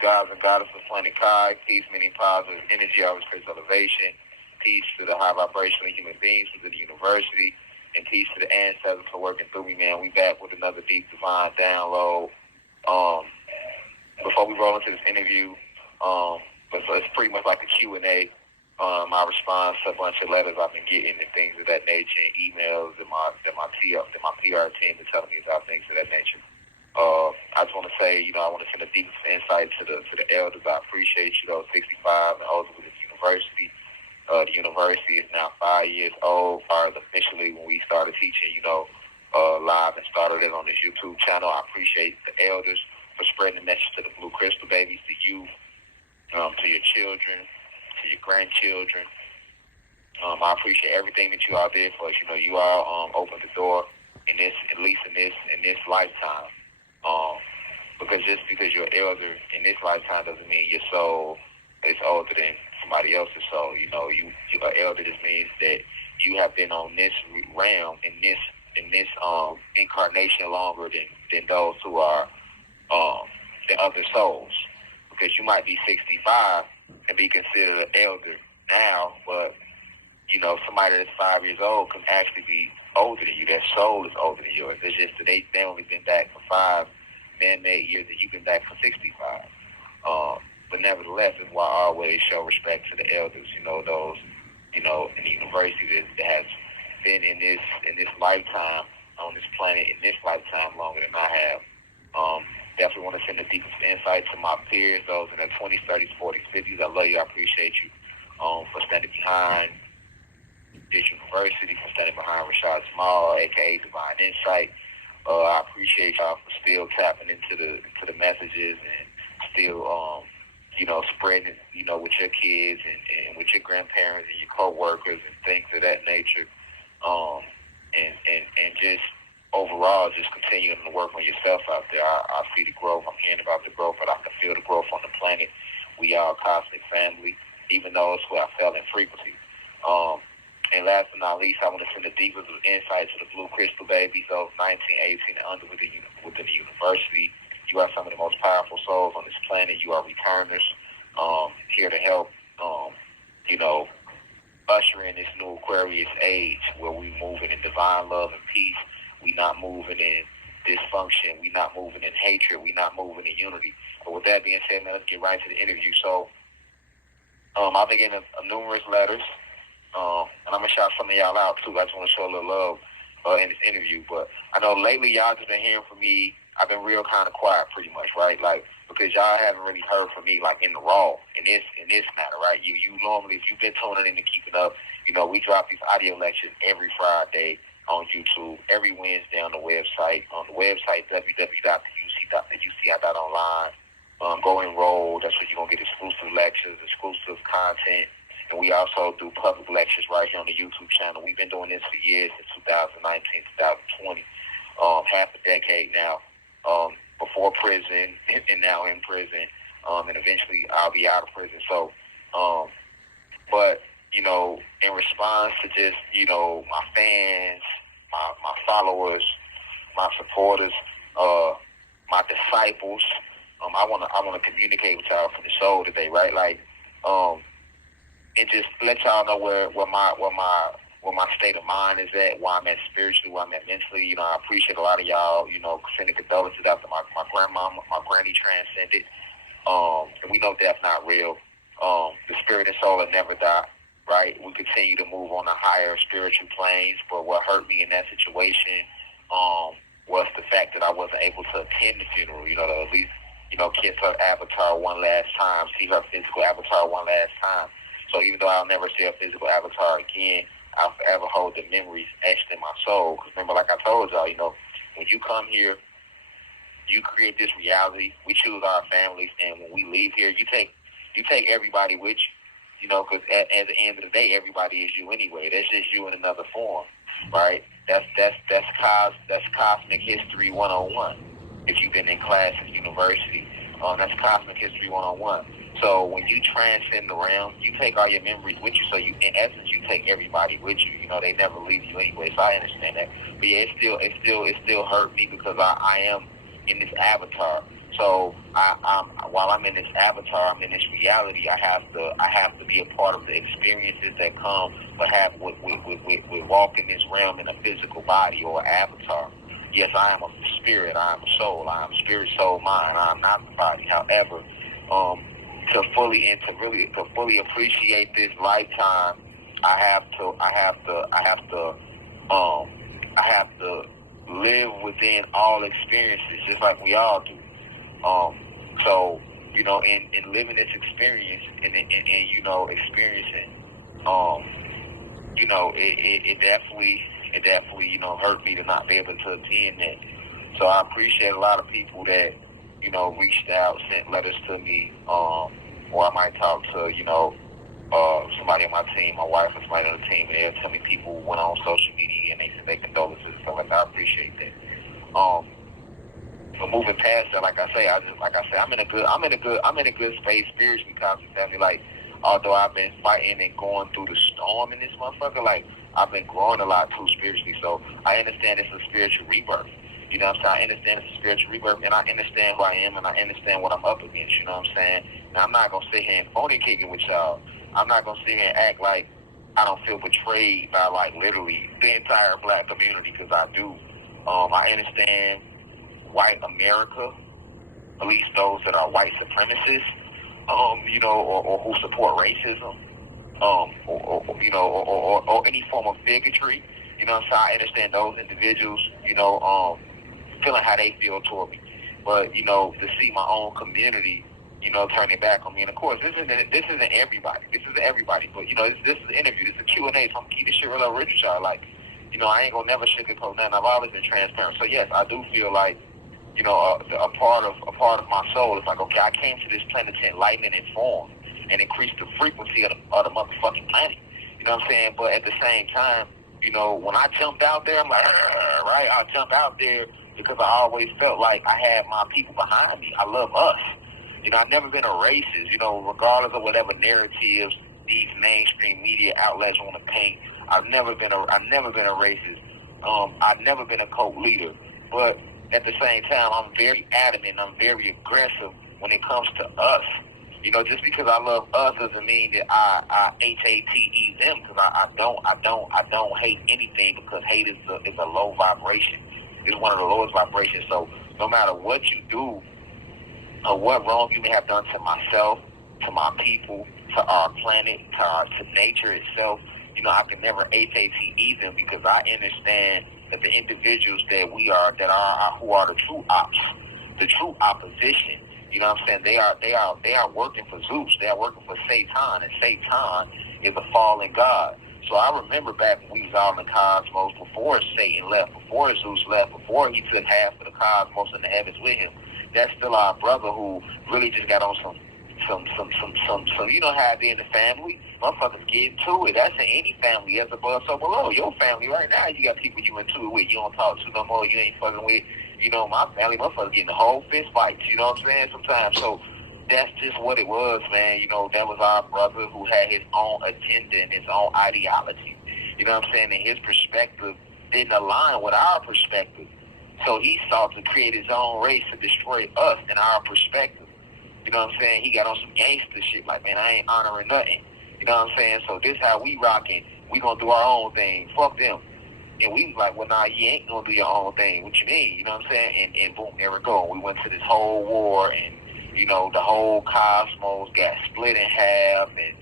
gods and goddesses of planet Kai. Peace, meaning positive energy, always creates elevation. Peace to the high vibrational human beings within the university. And peace to the ancestors for working through me, man. We back with another deep divine download. Before we roll into this interview, but so it's pretty much like a Q&A. My response to a bunch of letters I've been getting and things of that nature, and emails that my PR team is telling me about things of that nature. I just want to say, I want to send the deepest insight to the elders. I appreciate you, those 65 and older with this university. The university is now 5 years old. Officially, when we started teaching, live and started it on this YouTube channel. I appreciate the elders for spreading the message to the Blue Crystal babies, to you, to your children, to your grandchildren. I appreciate everything that you all did for us. You all opened the door at least in this lifetime. Because just because you're elder in this lifetime doesn't mean your soul is older than somebody else's soul. You're elder. Just means that you have been on this realm in this incarnation longer than those who are the other souls. Because you might be 65 and be considered an elder now, but somebody that's 5 years old can actually be older than you. Their soul is older than yours. It's just that they only been back for 5 man-made years, and you've been back for 65. But nevertheless, it's why I always show respect to the elders. Those in the university that has been in this lifetime on this planet in this lifetime longer than I have. Definitely want to send the deepest insight to my peers, those in their 20s, 30s, 40s, 50s. I love you. I appreciate you for standing behind this university, for standing behind Rashad Jamal, a.k.a. Divine Insight. I appreciate y'all for still tapping into the messages and still, spreading, with your kids and with your grandparents and your co-workers and things of that nature. And just overall, just continuing to work on yourself out there. I see the growth. I'm hearing about the growth, but I can feel the growth on the planet. We are a cosmic family, even those who I fell in frequency. And last but not least, I want to send the deepest of insight to the Blue Crystal babies, those 19, 18, and under within the university. You are some of the most powerful souls on this planet. You are returners, here to help, usher in this new Aquarius age where we moving in divine love and peace. We not moving in dysfunction. We not moving in hatred. We not moving in unity. But with that being said, man, let's get right to the interview. So, I've been getting numerous letters, and I'm going to shout some of y'all out, too. I just want to show a little love in this interview. But I know lately y'all just been hearing from me. I've been real kind of quiet pretty much, right? Like, because y'all haven't really heard from me, like, in the raw, in this matter, right? You normally, if you've been tuning in and keeping up, we drop these audio lectures every Friday on YouTube, every Wednesday on the website, www.uci.online. Go enroll. That's where you're going to get exclusive lectures, exclusive content. And we also do public lectures right here on the YouTube channel. We've been doing this for years, since 2019, 2020, half a decade now, before prison and now in prison, and eventually I'll be out of prison. So, but, in response to just, my fans, my followers, my supporters, my disciples, I want to communicate with y'all from the soul today, right? Like, and just let y'all know where my state of mind is at, where I'm at spiritually, where I'm at mentally. I appreciate a lot of y'all, sending condolences after my grandmama, my granny transcended. And we know death not real. The spirit and soul will never die, right? We continue to move on the higher spiritual planes, but what hurt me in that situation was the fact that I wasn't able to attend the funeral, to at least, kiss her avatar one last time, see her physical avatar one last time. So even though I'll never see a physical avatar again, I'll forever hold the memories etched in my soul. Because remember, like I told y'all, when you come here, you create this reality. We choose our families, and when we leave here, you take everybody with you. Because at the end of the day, everybody is you anyway. That's just you in another form, right? That's cosmic history 101. If you've been in class at university, that's cosmic history 101. So when you transcend the realm, you take all your memories with you. So you, in essence, you take everybody with you. They never leave you anyway. So I understand that. But yeah, it still hurt me because I am in this avatar. So while I'm in this avatar, I'm in this reality. I have to be a part of the experiences that come, but have with walking this realm in a physical body or avatar. Yes, I am a spirit. I am a soul. I am spirit, soul, mind. I am not the body. However, to fully appreciate this lifetime, I have to live within all experiences, just like we all do. So, in living this experience and experiencing, it definitely, hurt me to not be able to attend that. So I appreciate a lot of people that, reached out, sent letters to me, or I might talk to, somebody on my team, my wife or somebody on the team, and they'll tell me people went on social media and they said they condolences and stuff like that. I appreciate that. But moving past that, I'm in a good space spiritually, constantly. I mean, like, although I've been fighting and going through the storm in this motherfucker, like, I've been growing a lot too spiritually. So I understand it's a spiritual rebirth. You know what I'm saying? I understand it's a spiritual rebirth, and I understand who I am, and I understand what I'm up against. You know what I'm saying? Now, I'm not gonna sit here and phony kick it with y'all. I'm not gonna sit here and act like I don't feel betrayed by, like, literally the entire black community, because I do. I understand white America, at least those that are white supremacists, or who support racism, or any form of bigotry. You know what I'm saying? I understand those individuals, feeling how they feel toward me. But, to see my own community, turn their back on me. And of course, this isn't everybody. This isn't everybody. But, this is an interview. This is a Q&A, so I'm gonna keep this shit real original, y'all. Like, I ain't gonna never sugarcoat nothing. I've always been transparent. So yes, I do feel like, a part of my soul is like, okay, I came to this planet to enlighten and inform and increase the frequency of the motherfucking planet. You know what I'm saying? But at the same time, when I jumped out there, I'm like, right? I jumped out there because I always felt like I had my people behind me. I love us. I've never been a racist, regardless of whatever narratives these mainstream media outlets want to paint. I've never been a racist. I've never been a cult leader. But at the same time, I'm very adamant. I'm very aggressive when it comes to us. Just because I love us doesn't mean that I hate them. Because I don't hate anything, because hate is a low vibration. It's one of the lowest vibrations. So no matter what you do or what wrong you may have done to myself, to my people, to our planet, to nature itself, I can never hate them, because I understand that the individuals that who are the true ops, the true opposition. You know what I'm saying? They are working for Zeus. They are working for Satan, and Satan is a fallen god. So I remember back when we was all in the cosmos, before Satan left, before Zeus left, before he took half of the cosmos and the heavens with him. That's still our brother who really just got on some you know how it be in the family. Motherfuckers get into it. That's in any family, as above, so below. Your family right now, you got people you into it with, you don't talk to no more, you ain't fucking with. My family, motherfuckers getting the whole fist fights, you know what I'm saying, sometimes. So that's just what it was, man. That was our brother who had his own agenda and his own ideology. You know what I'm saying? And his perspective didn't align with our perspective. So he sought to create his own race to destroy us and our perspective. You know what I'm saying? He got on some gangster shit, like, man, I ain't honoring nothing. You know what I'm saying? So this how we rocking. We gonna do our own thing. Fuck them. And we was like, well, nah, you ain't gonna do your own thing. What you mean? You know what I'm saying? And boom, there we go. We went to this whole war, and, the whole cosmos got split in half, and,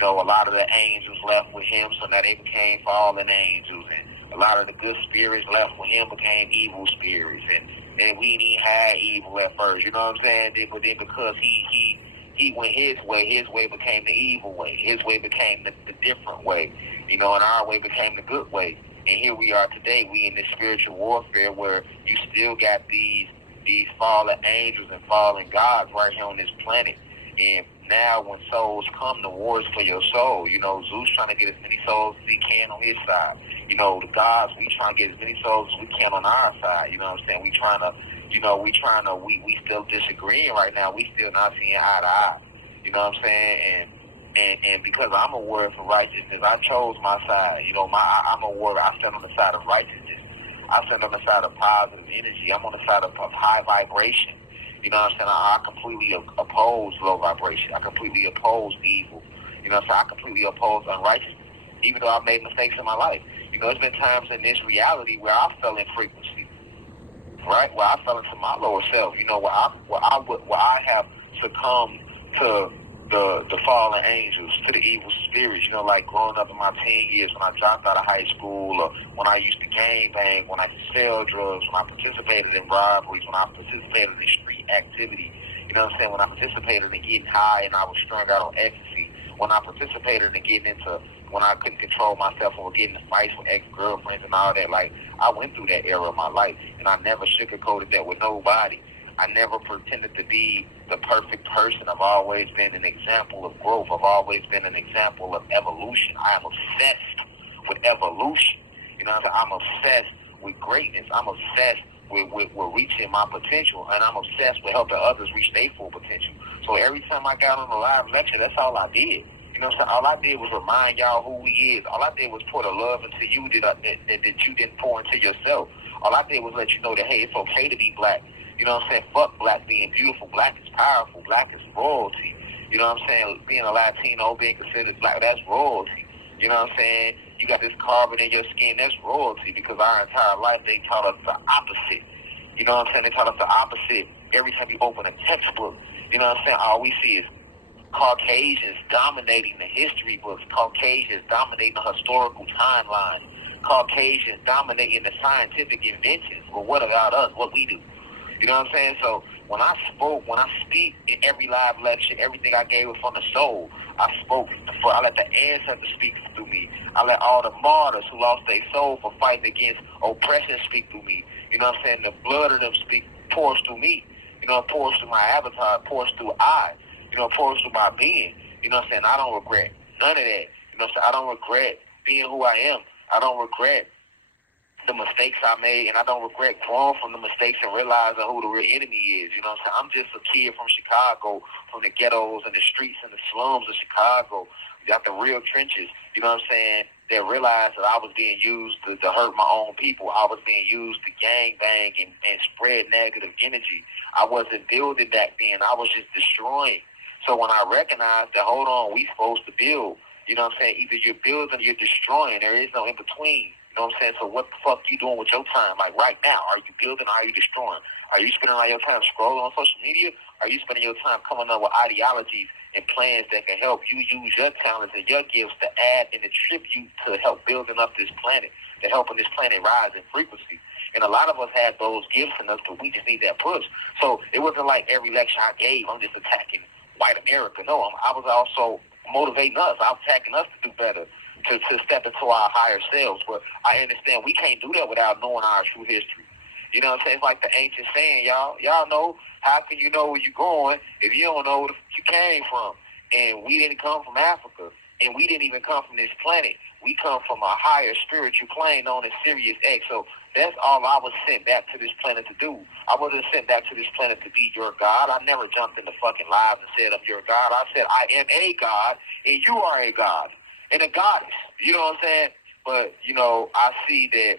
a lot of the angels left with him, so now they became fallen angels, and a lot of the good spirits left with him became evil spirits, and we didn't even have evil at first, you know what I'm saying? But then because he went his way became the evil way. His way became the different way, and our way became the good way. And here we are today. We in this spiritual warfare where you still got these fallen angels and fallen gods right here on this planet. And now when souls come, the war is for your soul. Zeus trying to get as many souls as he can on his side. The gods, we trying to get as many souls as we can on our side. You know what I'm saying? We still disagreeing right now. We still not seeing eye to eye. You know what I'm saying? And because I'm a warrior for righteousness, I chose my side. I'm a warrior. I stand on the side of righteousness. I stand on the side of positive energy. I'm on the side of high vibration. You know what I'm saying? I completely oppose low vibration. I completely oppose evil. You know what I'm saying? I completely oppose unrighteousness, even though I've made mistakes in my life. You know, there's been times in this reality where I fell in frequency, right? Where I fell into my lower self. You know, where I have succumbed to the fallen angels, to the evil spirits. You know, like growing up in my teen years when I dropped out of high school, or when I used to gang bang, when I sell drugs, when I participated in robberies, when I participated in street activity. You know what I'm saying? When I participated in getting high and I was strung out on ecstasy. When I participated in getting into, when I couldn't control myself or getting in fights with ex-girlfriends and all that. Like, I went through that era of my life, and I never sugarcoated that with nobody. I never pretended to be the perfect person. I've always been an example of growth. I've always been an example of evolution. I am obsessed with evolution. You know what I'm saying? I'm obsessed with greatness. I'm obsessed with reaching my potential, and I'm obsessed with helping others reach their full potential. So every time I got on a live lecture, that's all I did. You know what I'm saying? All I did was remind y'all who we is. All I did was pour the love into you that you didn't pour into yourself. All I did was let you know that, hey, it's okay to be black. You know what I'm saying? Fuck black being beautiful. Black is powerful. Black is royalty. You know what I'm saying? Being a Latino, being considered black, that's royalty. You know what I'm saying? You got this carbon in your skin, that's royalty, because our entire life they taught us the opposite. You know what I'm saying? They taught us the opposite. Every time you open a textbook, you know what I'm saying? All we see is Caucasians dominating the history books, Caucasians dominating the historical timeline, Caucasians dominating the scientific inventions. Well, what about us? What we do? You know what I'm saying? So when I speak in every live lecture, everything I gave was from the soul. I spoke for, I let the ancestors speak through me. I let all the martyrs who lost their soul for fighting against oppression speak through me. You know what I'm saying? The blood of them pours through me. You know, it pours through my avatar, it pours through I. You know, it pours through my being. You know what I'm saying? I don't regret none of that. You know what I'm saying? I don't regret being who I am. I don't regret the mistakes I made, and I don't regret growing from the mistakes and realizing who the real enemy is. You know what I'm saying? I'm just a kid from Chicago, from the ghettos and the streets and the slums of Chicago. Got the real trenches, you know what I'm saying, that realized that I was being used to hurt my own people. I was being used to gang bang and spread negative energy. I wasn't building back then. I was just destroying. So when I recognized that, hold on, we supposed to build, you know what I'm saying, either you're building or you're destroying. There is no in between. You know what I'm saying? So what the fuck you doing with your time? Like right now, are you building or are you destroying? Are you spending all your time scrolling on social media? Are you spending your time coming up with ideologies and plans that can help you use your talents and your gifts to add and attribute to help building up this planet, to helping this planet rise in frequency? And a lot of us had those gifts in us, but we just need that push. So it wasn't like every lecture I gave, I'm just attacking white America. No, I was also motivating us. I'm attacking us to do better, to step into our higher selves. But I understand we can't do that without knowing our true history. You know what I'm saying? It's like the ancient saying, y'all know, how can you know where you're going if you don't know where you came from? And we didn't come from Africa, and we didn't even come from this planet. We come from a higher spiritual plane known as Sirius X. So that's all I was sent back to this planet to do. I wasn't sent back to this planet to be your God. I never jumped into fucking lives and said I'm your God. I said I am a God, and you are a God and a goddess. You know what I'm saying? But, you know, I see that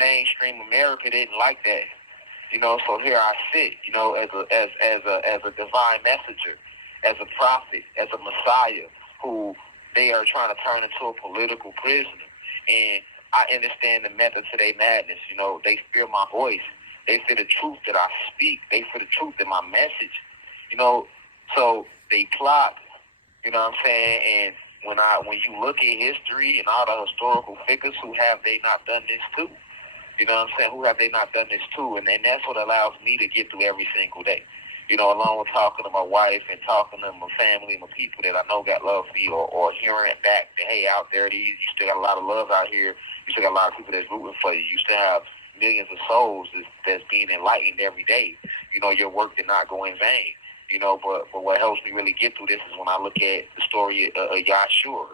mainstream America didn't like that. You know, so here I sit, you know, as a divine messenger, as a prophet, as a messiah, who they are trying to turn into a political prisoner. And I understand the method to their madness. You know, they fear my voice. They fear the truth that I speak. They fear the truth in my message. You know, so they plot. You know what I'm saying? And when you look at history and all the historical figures, who have they not done this too? You know what I'm saying? Who have they not done this too? And that's what allows me to get through every single day. You know, along with talking to my wife and talking to my family, my people that I know got love for you, or hearing it back that, hey, out there, you still got a lot of love out here. You still got a lot of people that's rooting for you. You still have millions of souls that's being enlightened every day. You know, your work did not go in vain. You know, but what helps me really get through this is when I look at the story of Yosua,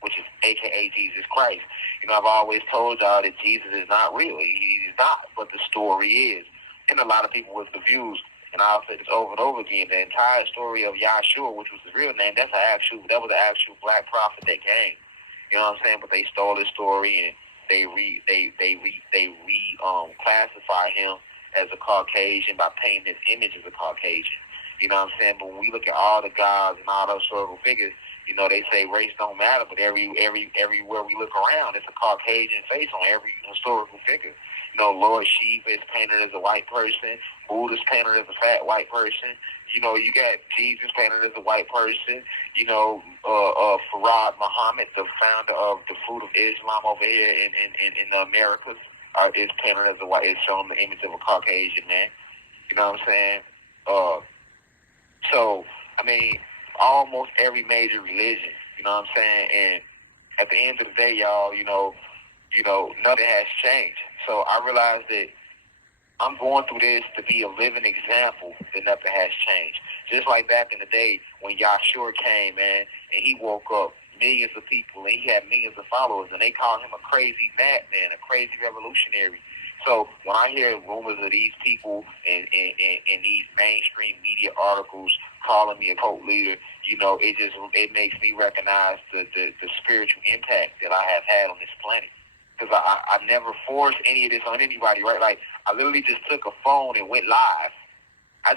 which is a.k.a. Jesus Christ. You know, I've always told y'all that Jesus is not real. He's not, but the story is. And a lot of people was confused. And I'll say this over and over again. The entire story of Yosua, which was his real name, that was an actual black prophet that came. You know what I'm saying? But they stole his story and they classify him as a Caucasian by painting his image as a Caucasian. You know what I'm saying? But when we look at all the gods and all those historical figures, you know, they say race don't matter, but everywhere we look around, it's a Caucasian face on every historical figure. You know, Lord Shiva is painted as a white person. Buddha's painted as a fat white person. You know, you got Jesus painted as a white person. You know, Farad Muhammad, the founder of the Fruit of Islam over here in the Americas, is painted as a white. It's showing the image of a Caucasian man. You know what I'm saying? So, I mean, almost every major religion, you know what I'm saying? And at the end of the day, y'all, you know, nothing has changed. So I realized that I'm going through this to be a living example that nothing has changed. Just like back in the day when Yosua came, man, and he woke up millions of people and he had millions of followers, and they called him a crazy madman, a crazy revolutionary. So when I hear rumors of these people in these mainstream media articles calling me a cult leader, you know, it makes me recognize the spiritual impact that I have had on this planet. Because I never forced any of this on anybody, right? Like, I literally just took a phone and went live. And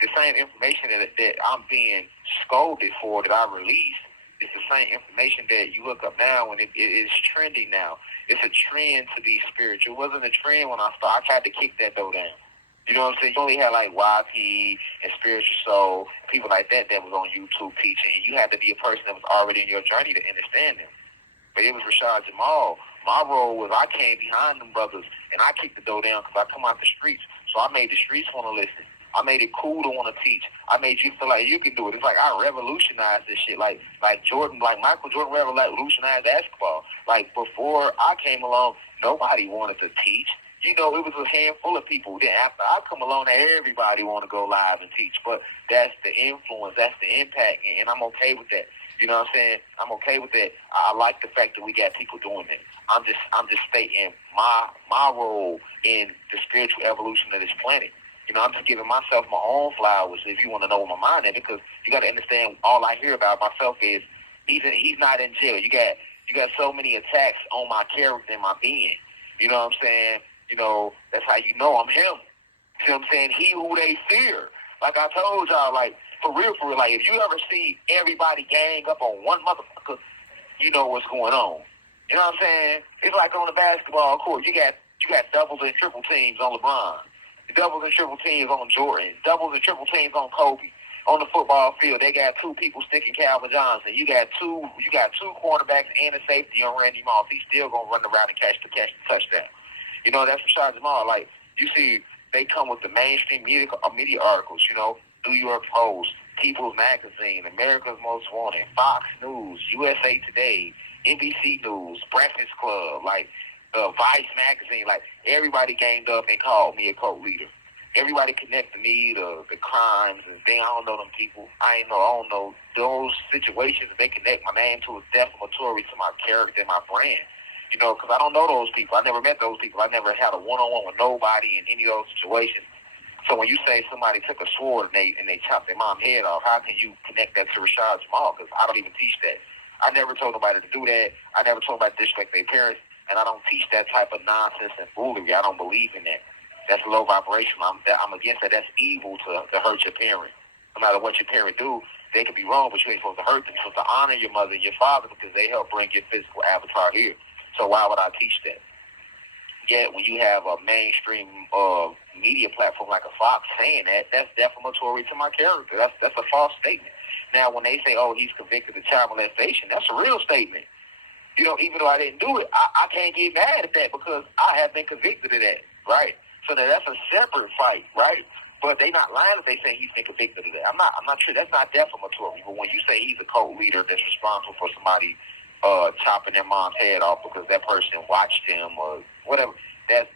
the same information that I'm being scolded for that I released, it's the same information that you look up now and it is trending now. It's a trend to be spiritual. It wasn't a trend when I started. I tried to kick that door down. You know what I'm saying? You only had like YP and Spiritual Soul, people like that was on YouTube teaching, and you had to be a person that was already in your journey to understand them. But it was Rashad Jamal. My role was I came behind them brothers, and I kicked the door down because I come out the streets. So I made the streets want to listen. I made it cool to want to teach. I made you feel like you can do it. It's like I revolutionized this shit. Like Michael Jordan revolutionized basketball. Like before I came along, nobody wanted to teach. You know, it was a handful of people. Then after I come along, everybody want to go live and teach. But that's the influence. That's the impact, and I'm okay with that. You know what I'm saying? I'm okay with that. I like the fact that we got people doing that. I'm just stating my role in the spiritual evolution of this planet. You know, I'm just giving myself my own flowers if you want to know where my mind is, because you got to understand all I hear about myself is he's not in jail. You got so many attacks on my character and my being. You know what I'm saying? You know, that's how you know I'm him. See what I'm saying? He who they fear. Like I told y'all, like, for real, like, if you ever see everybody gang up on one motherfucker, you know what's going on. You know what I'm saying? It's like on the basketball court. You got doubles and triple teams on LeBron. Doubles and triple teams on Jordan. Doubles and triple teams on Kobe. On the football field, they got two people sticking Calvin Johnson. You got two quarterbacks and a safety on Randy Moss. He's still gonna run around and catch the touchdown. You know, that's Rashad Jamal. Like, you see, they come with the mainstream media articles, you know, New York Post, People's Magazine, America's Most Wanted, Fox News, USA Today, NBC News, Breakfast Club, like Vice Magazine. Like, everybody ganged up and called me a cult leader. Everybody connected me to the crimes and things. I don't know them people. I don't know those situations. They connect my name to is defamatory to my character and my brand. You know, because I don't know those people. I never met those people. I never had a one-on-one with nobody in any of those situations. So when you say somebody took a sword and they chopped their mom's head off, how can you connect that to Rashad Jamal? Because I don't even teach that. I never told nobody to do that. I never told nobody to disrespect their parents, and I don't teach that type of nonsense and foolery. I don't believe in that. That's low vibration. I'm against that. That's evil to hurt your parent. No matter what your parent do, they could be wrong, but you ain't supposed to hurt them. You're supposed to honor your mother and your father because they help bring your physical avatar here. So why would I teach that? Yet when you have a mainstream media platform like a Fox saying that, that's defamatory to my character. That's a false statement. Now, when they say, oh, he's convicted of child molestation, that's a real statement. You know, even though I didn't do it, I can't get mad at that because I have been convicted of that, right? So that's a separate fight, right? But they not lying if they say he's been convicted of that. I'm not sure. That's not defamatory. But when you say he's a cult leader that's responsible for somebody chopping their mom's head off because that person watched him or whatever, that's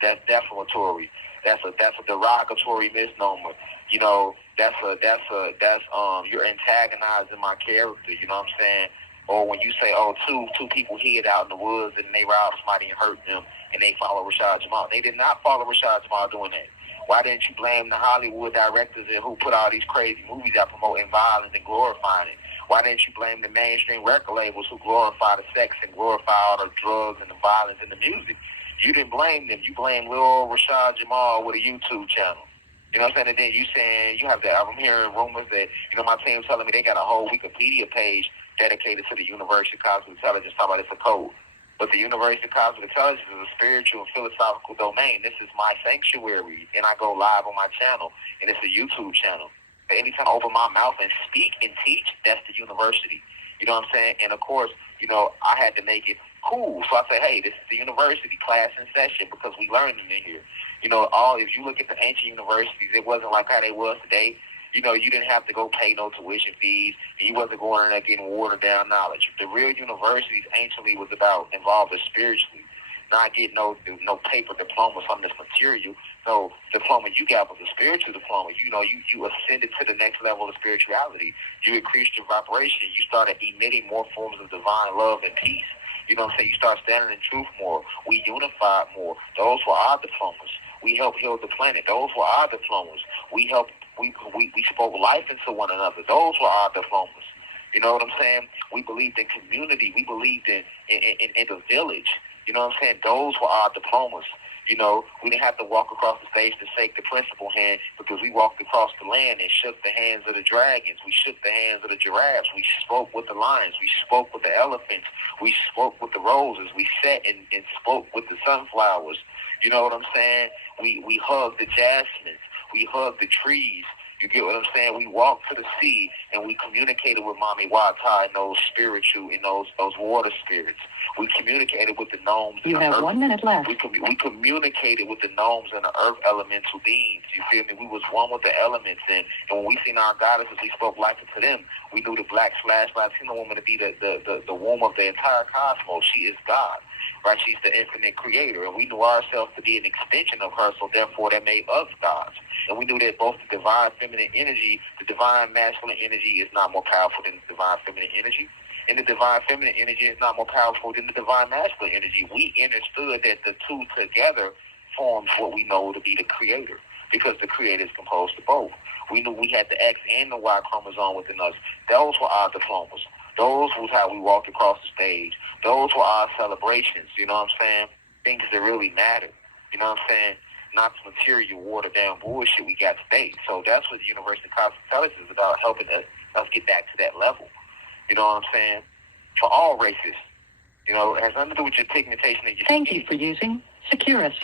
defamatory. That's a derogatory misnomer. You know, that's you're antagonizing my character. You know what I'm saying? Or when you say, oh, two people hid out in the woods and they robbed somebody and hurt them and they follow Rashad Jamal. They did not follow Rashad Jamal doing that. Why didn't you blame the Hollywood directors and who put all these crazy movies out promoting violence and glorifying it? Why didn't you blame the mainstream record labels who glorify the sex and glorify all the drugs and the violence and the music? You didn't blame them. You blamed little Rashad Jamal with a YouTube channel. You know what I'm saying? And then you saying you have that. I'm hearing rumors that, my team telling me they got a whole Wikipedia page dedicated to the University of Cosmic Intelligence, talking about it's a code. But the University of Cosmic Intelligence is a spiritual and philosophical domain. This is my sanctuary, and I go live on my channel, and it's a YouTube channel. Anytime I open my mouth and speak and teach, that's the university. You know what I'm saying? And, of course, I had to make it cool. So I said, hey, this is the university, class in session, because we learning in here. If you look at the ancient universities, it wasn't like how they was today. You didn't have to go pay no tuition fees, and you wasn't going in there getting watered down knowledge. The real universities anciently was involved with spiritually, not getting no paper diploma, something that's material. No, diploma you got was a spiritual diploma. You ascended to the next level of spirituality. You increased your vibration. You started emitting more forms of divine love and peace. You know what I'm saying? You start standing in truth more. We unified more. Those were our diplomas. We helped heal the planet. Those were our diplomas. We spoke life into one another. Those were our diplomas. You know what I'm saying? We believed in community. We believed in the village. You know what I'm saying? Those were our diplomas. We didn't have to walk across the stage to shake the principal hand, because we walked across the land and shook the hands of the dragons. We shook the hands of the giraffes. We spoke with the lions. We spoke with the elephants. We spoke with the roses. We sat and spoke with the sunflowers. You know what I'm saying? We hugged the jasmines. We hugged the trees. You get what I'm saying? We walked to the sea and we communicated with Mami Wata and those spiritual and those water spirits. We communicated with the gnomes. You have 1 minute left. We communicated with the gnomes and the earth elemental beings. You feel me? We was one with the elements, and when we seen our goddesses, we spoke life into them. We knew the black / Latino woman to be the womb of the entire cosmos. She is God. Right? She's the infinite creator, and we knew ourselves to be an extension of her, so therefore that made us gods. And we knew that both the divine feminine energy, the divine masculine energy is not more powerful than the divine feminine energy, and the divine feminine energy is not more powerful than the divine masculine energy. We understood that the two together forms what we know to be the creator, because the creator is composed of both. We knew we had the X and the Y chromosome within us. Those were our diplomas. Those was how we walked across the stage. Those were our celebrations, you know what I'm saying? Things that really matter, you know what I'm saying? Not the material, watered down bullshit we got today. So that's what the University of Cosmic Intelligence is about, helping us get back to that level. You know what I'm saying? For all races. It has nothing to do with your pigmentation of your Thank skin. you for using Securus.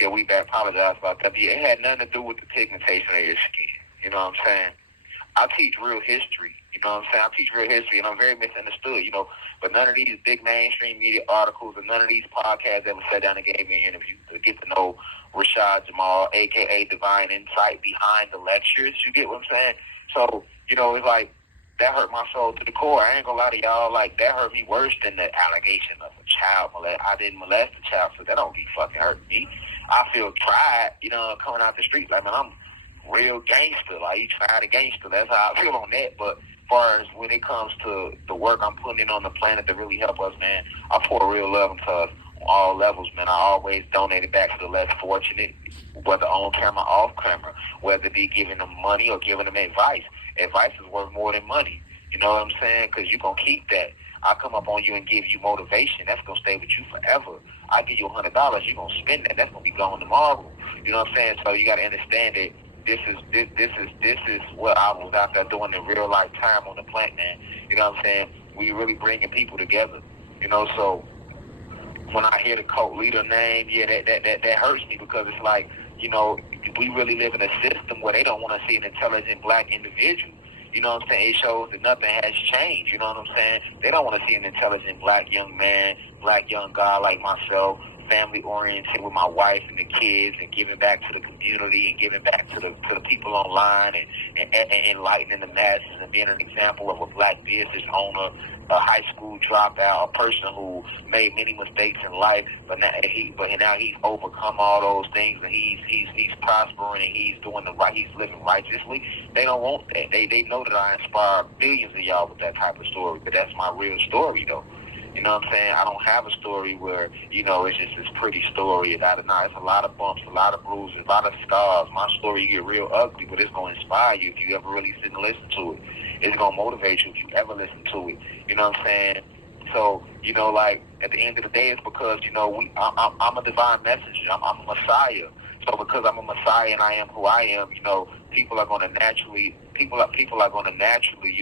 Yeah, we apologize about that. But yeah, it had nothing to do with the pigmentation of your skin. You know what I'm saying? I teach real history. You know what I'm saying? I teach real history, and I'm very misunderstood, But none of these big mainstream media articles and none of these podcasts ever sat down and gave me an interview to get to know Rashad Jamal, a.k.a. Divine Insight, behind the lectures. You get what I'm saying? So, it's like, that hurt my soul to the core. I ain't gonna lie to y'all. Like, that hurt me worse than the allegation of a child molest. I didn't molest a child, so that don't be fucking hurting me. I feel pride, coming out the street. Like, man, I'm real gangster. Like, you try to gangster. That's how I feel on that. But as far as when it comes to the work I'm putting in on the planet to really help us, man, I pour real love into us on all levels, man. I always donate it back to the less fortunate, whether on camera, off camera, whether it be giving them money or giving them advice. Advice is worth more than money. You know what I'm saying? Because you're going to keep that. I come up on you and give you motivation. That's going to stay with you forever. I give you $100. You're going to spend that. That's going to be gone tomorrow. You know what I'm saying? So you got to understand that this is what I was out there doing in real life time on the planet, man. You know what I'm saying? We really bringing people together. So when I hear the cult leader name, yeah, that hurts me, because it's like, we really live in a system where they don't want to see an intelligent black individual. You know what I'm saying? It shows that nothing has changed. You know what I'm saying? They don't want to see an intelligent black young man, black young guy like myself, family-oriented with my wife and the kids, and giving back to the community and giving back to the people online, and enlightening the masses and being an example of a black business owner, a high school dropout, a person who made many mistakes in life, but now he's overcome all those things, and he's prospering, and he's doing the right, he's living righteously. They don't want that. They know that I inspire billions of y'all with that type of story, but that's my real story, though. You know what I'm saying? I don't have a story where, it's just this pretty story. It's a lot of bumps, a lot of bruises, a lot of scars. My story get real ugly, but it's going to inspire you if you ever really sit and listen to it. It's going to motivate you if you ever listen to it. You know what I'm saying? So, like, at the end of the day, it's because, I'm a divine messenger. I'm a Messiah. So because I'm a Messiah and I am who I am, people are going to naturally, people are going to naturally,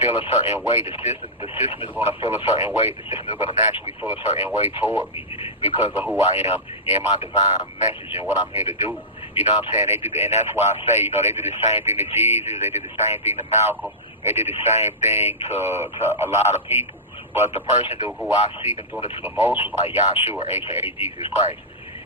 feel a certain way. The system is going to feel a certain way. The system is going to naturally feel a certain way toward me because of who I am and my divine message and what I'm here to do. You know what I'm saying? They did, and that's why I say, they did the same thing to Jesus. They did the same thing to Malcolm. They did the same thing to a lot of people. But the person who I see them doing it to the most was like Yosua, aka Jesus Christ.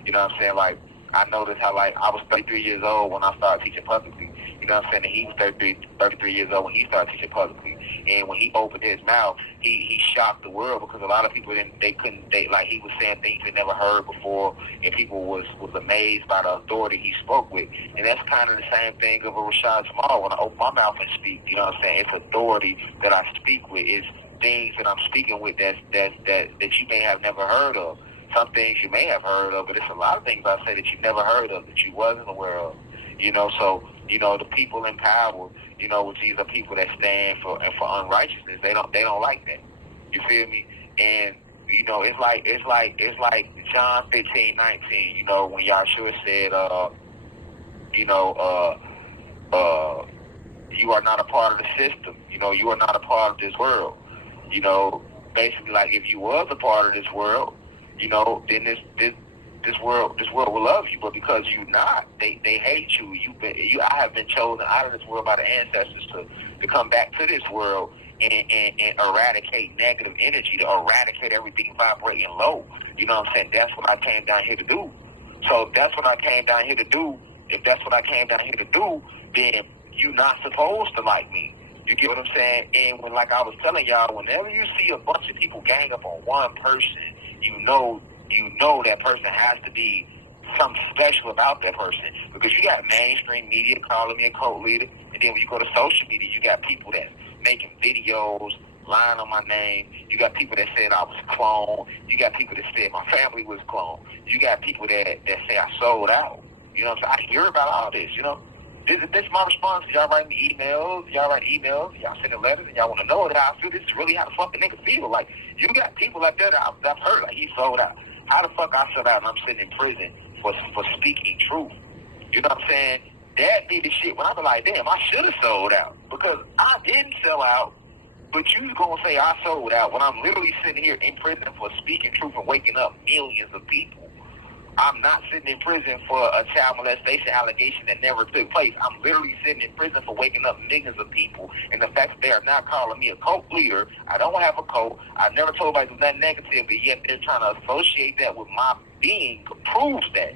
You know what I'm saying? Like, I noticed how, like, I was 33 years old when I started teaching publicly. You know what I'm saying? And he was 33 years old when he started teaching publicly. And when he opened his mouth, he shocked the world because a lot of people he was saying things they never heard before, and people was amazed by the authority he spoke with. And that's kind of the same thing of a Rashad Jamal. When I open my mouth and speak, you know what I'm saying? It's authority that I speak with. It's things that I'm speaking with that you may have never heard of. Some things you may have heard of, but it's a lot of things I say that you never heard of, that you wasn't aware of. So, the people in power, which these are people that stand for unrighteousness, they don't like that. You feel me? And, it's like John 15:19, when Yahshua said, you are not a part of the system. You are not a part of this world. Basically, like, if you was a part of this world, then this world will love you, but because you're not, they hate you. I have been chosen out of this world by the ancestors to come back to this world and eradicate negative energy, to eradicate everything vibrating low. You know what I'm saying? That's what I came down here to do. So if that's what I came down here to do, then you're not supposed to like me. You get what I'm saying? And when, like I was telling y'all, whenever you see a bunch of people gang up on one person, you know that person has to be something special about that person, because you got mainstream media calling me a cult leader, and then when you go to social media, you got people that's making videos, lying on my name. You got people that said I was cloned. You got people that said my family was cloned. You got people that say I sold out. You know what I'm saying? I hear about all this, This is my response. Y'all write me emails. Y'all sending letters, and y'all want to know how I feel. This is really how the fucking nigga feel. Like, you got people like that I've heard, like, he sold out. How the fuck I sold out and I'm sitting in prison for speaking truth? You know what I'm saying? That be the shit when I be like, damn, I should have sold out, because I didn't sell out, but you gonna say I sold out when I'm literally sitting here in prison for speaking truth and waking up millions of people. I'm not sitting in prison for a child molestation allegation that never took place. I'm literally sitting in prison for waking up millions of people. And the fact that they are now calling me a cult leader, I don't have a cult. I never told anybody to do nothing negative, but yet they're trying to associate that with my being proves that.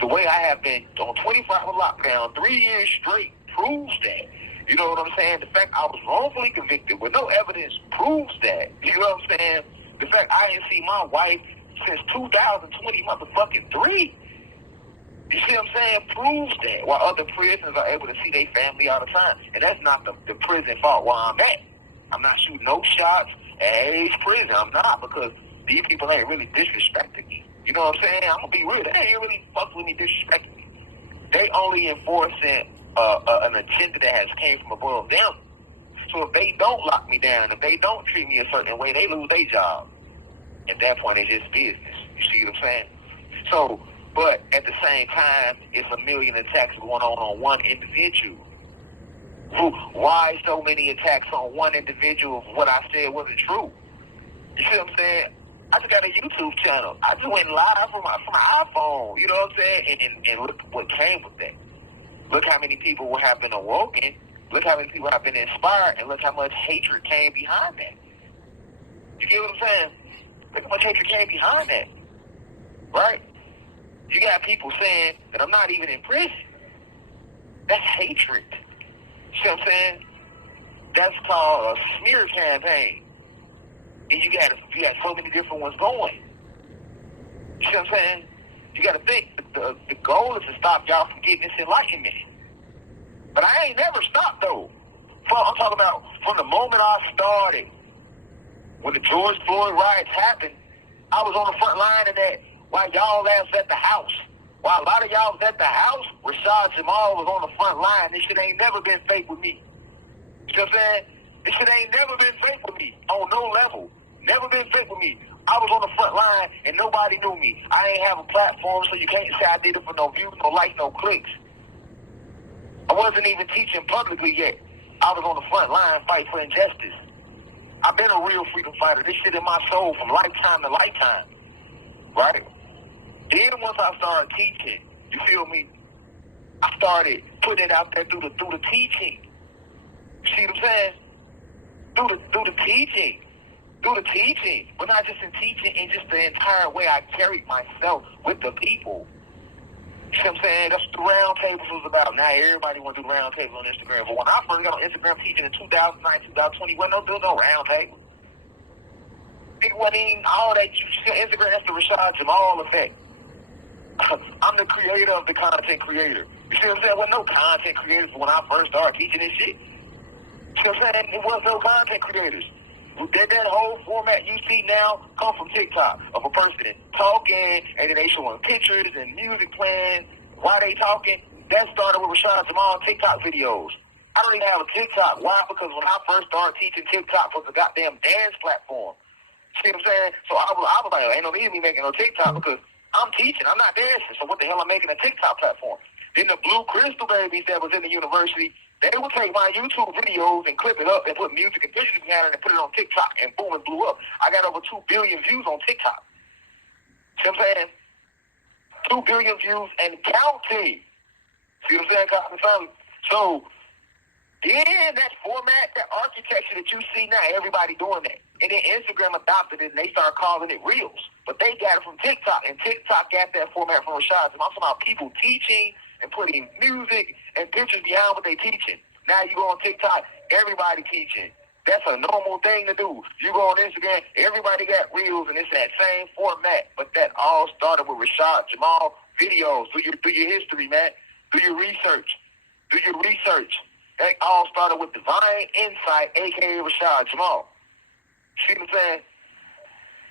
The way I have been on 24-hour lockdown 3 years straight proves that. You know what I'm saying? The fact I was wrongfully convicted with no evidence proves that. You know what I'm saying? The fact I didn't see my wife since 2020 motherfucking 3. You see what I'm saying? Proves that. While other prisoners are able to see their family all the time. And that's not the prison fault where I'm at. I'm not shooting no shots at Hayes Prison. I'm not, because these people ain't really disrespecting me. You know what I'm saying? I'm going to be real. They ain't really fucking with me, disrespecting me. They only enforcing an agenda that has came from above them. So if they don't lock me down, if they don't treat me a certain way, they lose their job. At that point, it's just business. You see what I'm saying? So, but at the same time, it's a million attacks going on one individual. Why so many attacks on one individual if what I said wasn't true? You see what I'm saying? I just got a YouTube channel. I just went live from my iPhone. You know what I'm saying? And look what came with that. Look how many people have been awoken. Look how many people have been inspired. And look how much hatred came behind that. You get what I'm saying? Look how much hatred came behind that. Right? You got people saying that I'm not even in prison. That's hatred. See what I'm saying? That's called a smear campaign. And you got so many different ones going. You see what I'm saying? You got to think, the goal is to stop y'all from getting this enlightenment. But I ain't never stopped, though. I'm talking about from the moment I started, when the George Floyd riots happened, I was on the front line of that while y'all was at the house. While a lot of y'all was at the house, Rashad Jamal was on the front line. This shit ain't never been fake with me. You know what I'm saying? This shit ain't never been fake with me on no level. Never been fake with me. I was on the front line and nobody knew me. I ain't have a platform, so you can't say I did it for no views, no likes, no clicks. I wasn't even teaching publicly yet. I was on the front line fighting for injustice. I've been a real freedom fighter. This shit in my soul from lifetime to lifetime. Right? Then once I started teaching, you feel me? I started putting it out there through the teaching. You see what I'm saying? Through the teaching. Through the teaching. But not just in teaching, in just the entire way I carried myself with the people. You see what I'm saying? That's what the round tables was about. Now everybody want to do round tables on Instagram. But when I first got on Instagram teaching in 2009, 2020, wasn't no round table. It wasn't even all that you see on Instagram. That's the Rashad Jamal effect. I'm the creator of the content creator. You see what I'm saying? There wasn't no content creators when I first started teaching this shit. You see what I'm saying? There was no content creators. That whole format you see now come from TikTok of a person talking and then they showing pictures and music playing while they talking. That started with Rashad Jamal TikTok videos. I don't even have a TikTok. Why? Because when I first started teaching, TikTok was a goddamn dance platform. See what I'm saying? So I was like, ain't no need me making no TikTok because I'm teaching. I'm not dancing. So what the hell am I making a TikTok platform? Then the Blue Crystal babies that was in the university, they would take my YouTube videos and clip it up and put music and pictures behind it and put it on TikTok and boom, it blew up. I got over 2 billion views on TikTok. See what I'm saying? 2 billion views and counting. See what I'm saying, Cotton Family? So then that format, that architecture that you see now, everybody doing that. And then Instagram adopted it and they started calling it Reels. But they got it from TikTok, and TikTok got that format from Rashad. I'm talking about people teaching and putting music and pictures behind what they teaching. Now you go on TikTok, everybody teaching. That's a normal thing to do. You go on Instagram, everybody got Reels, and it's that same format. But that all started with Rashad Jamal videos. Do your history, man. Do your research. Do your research. That all started with Divine Insight, a.k.a. Rashad Jamal. See what I'm saying?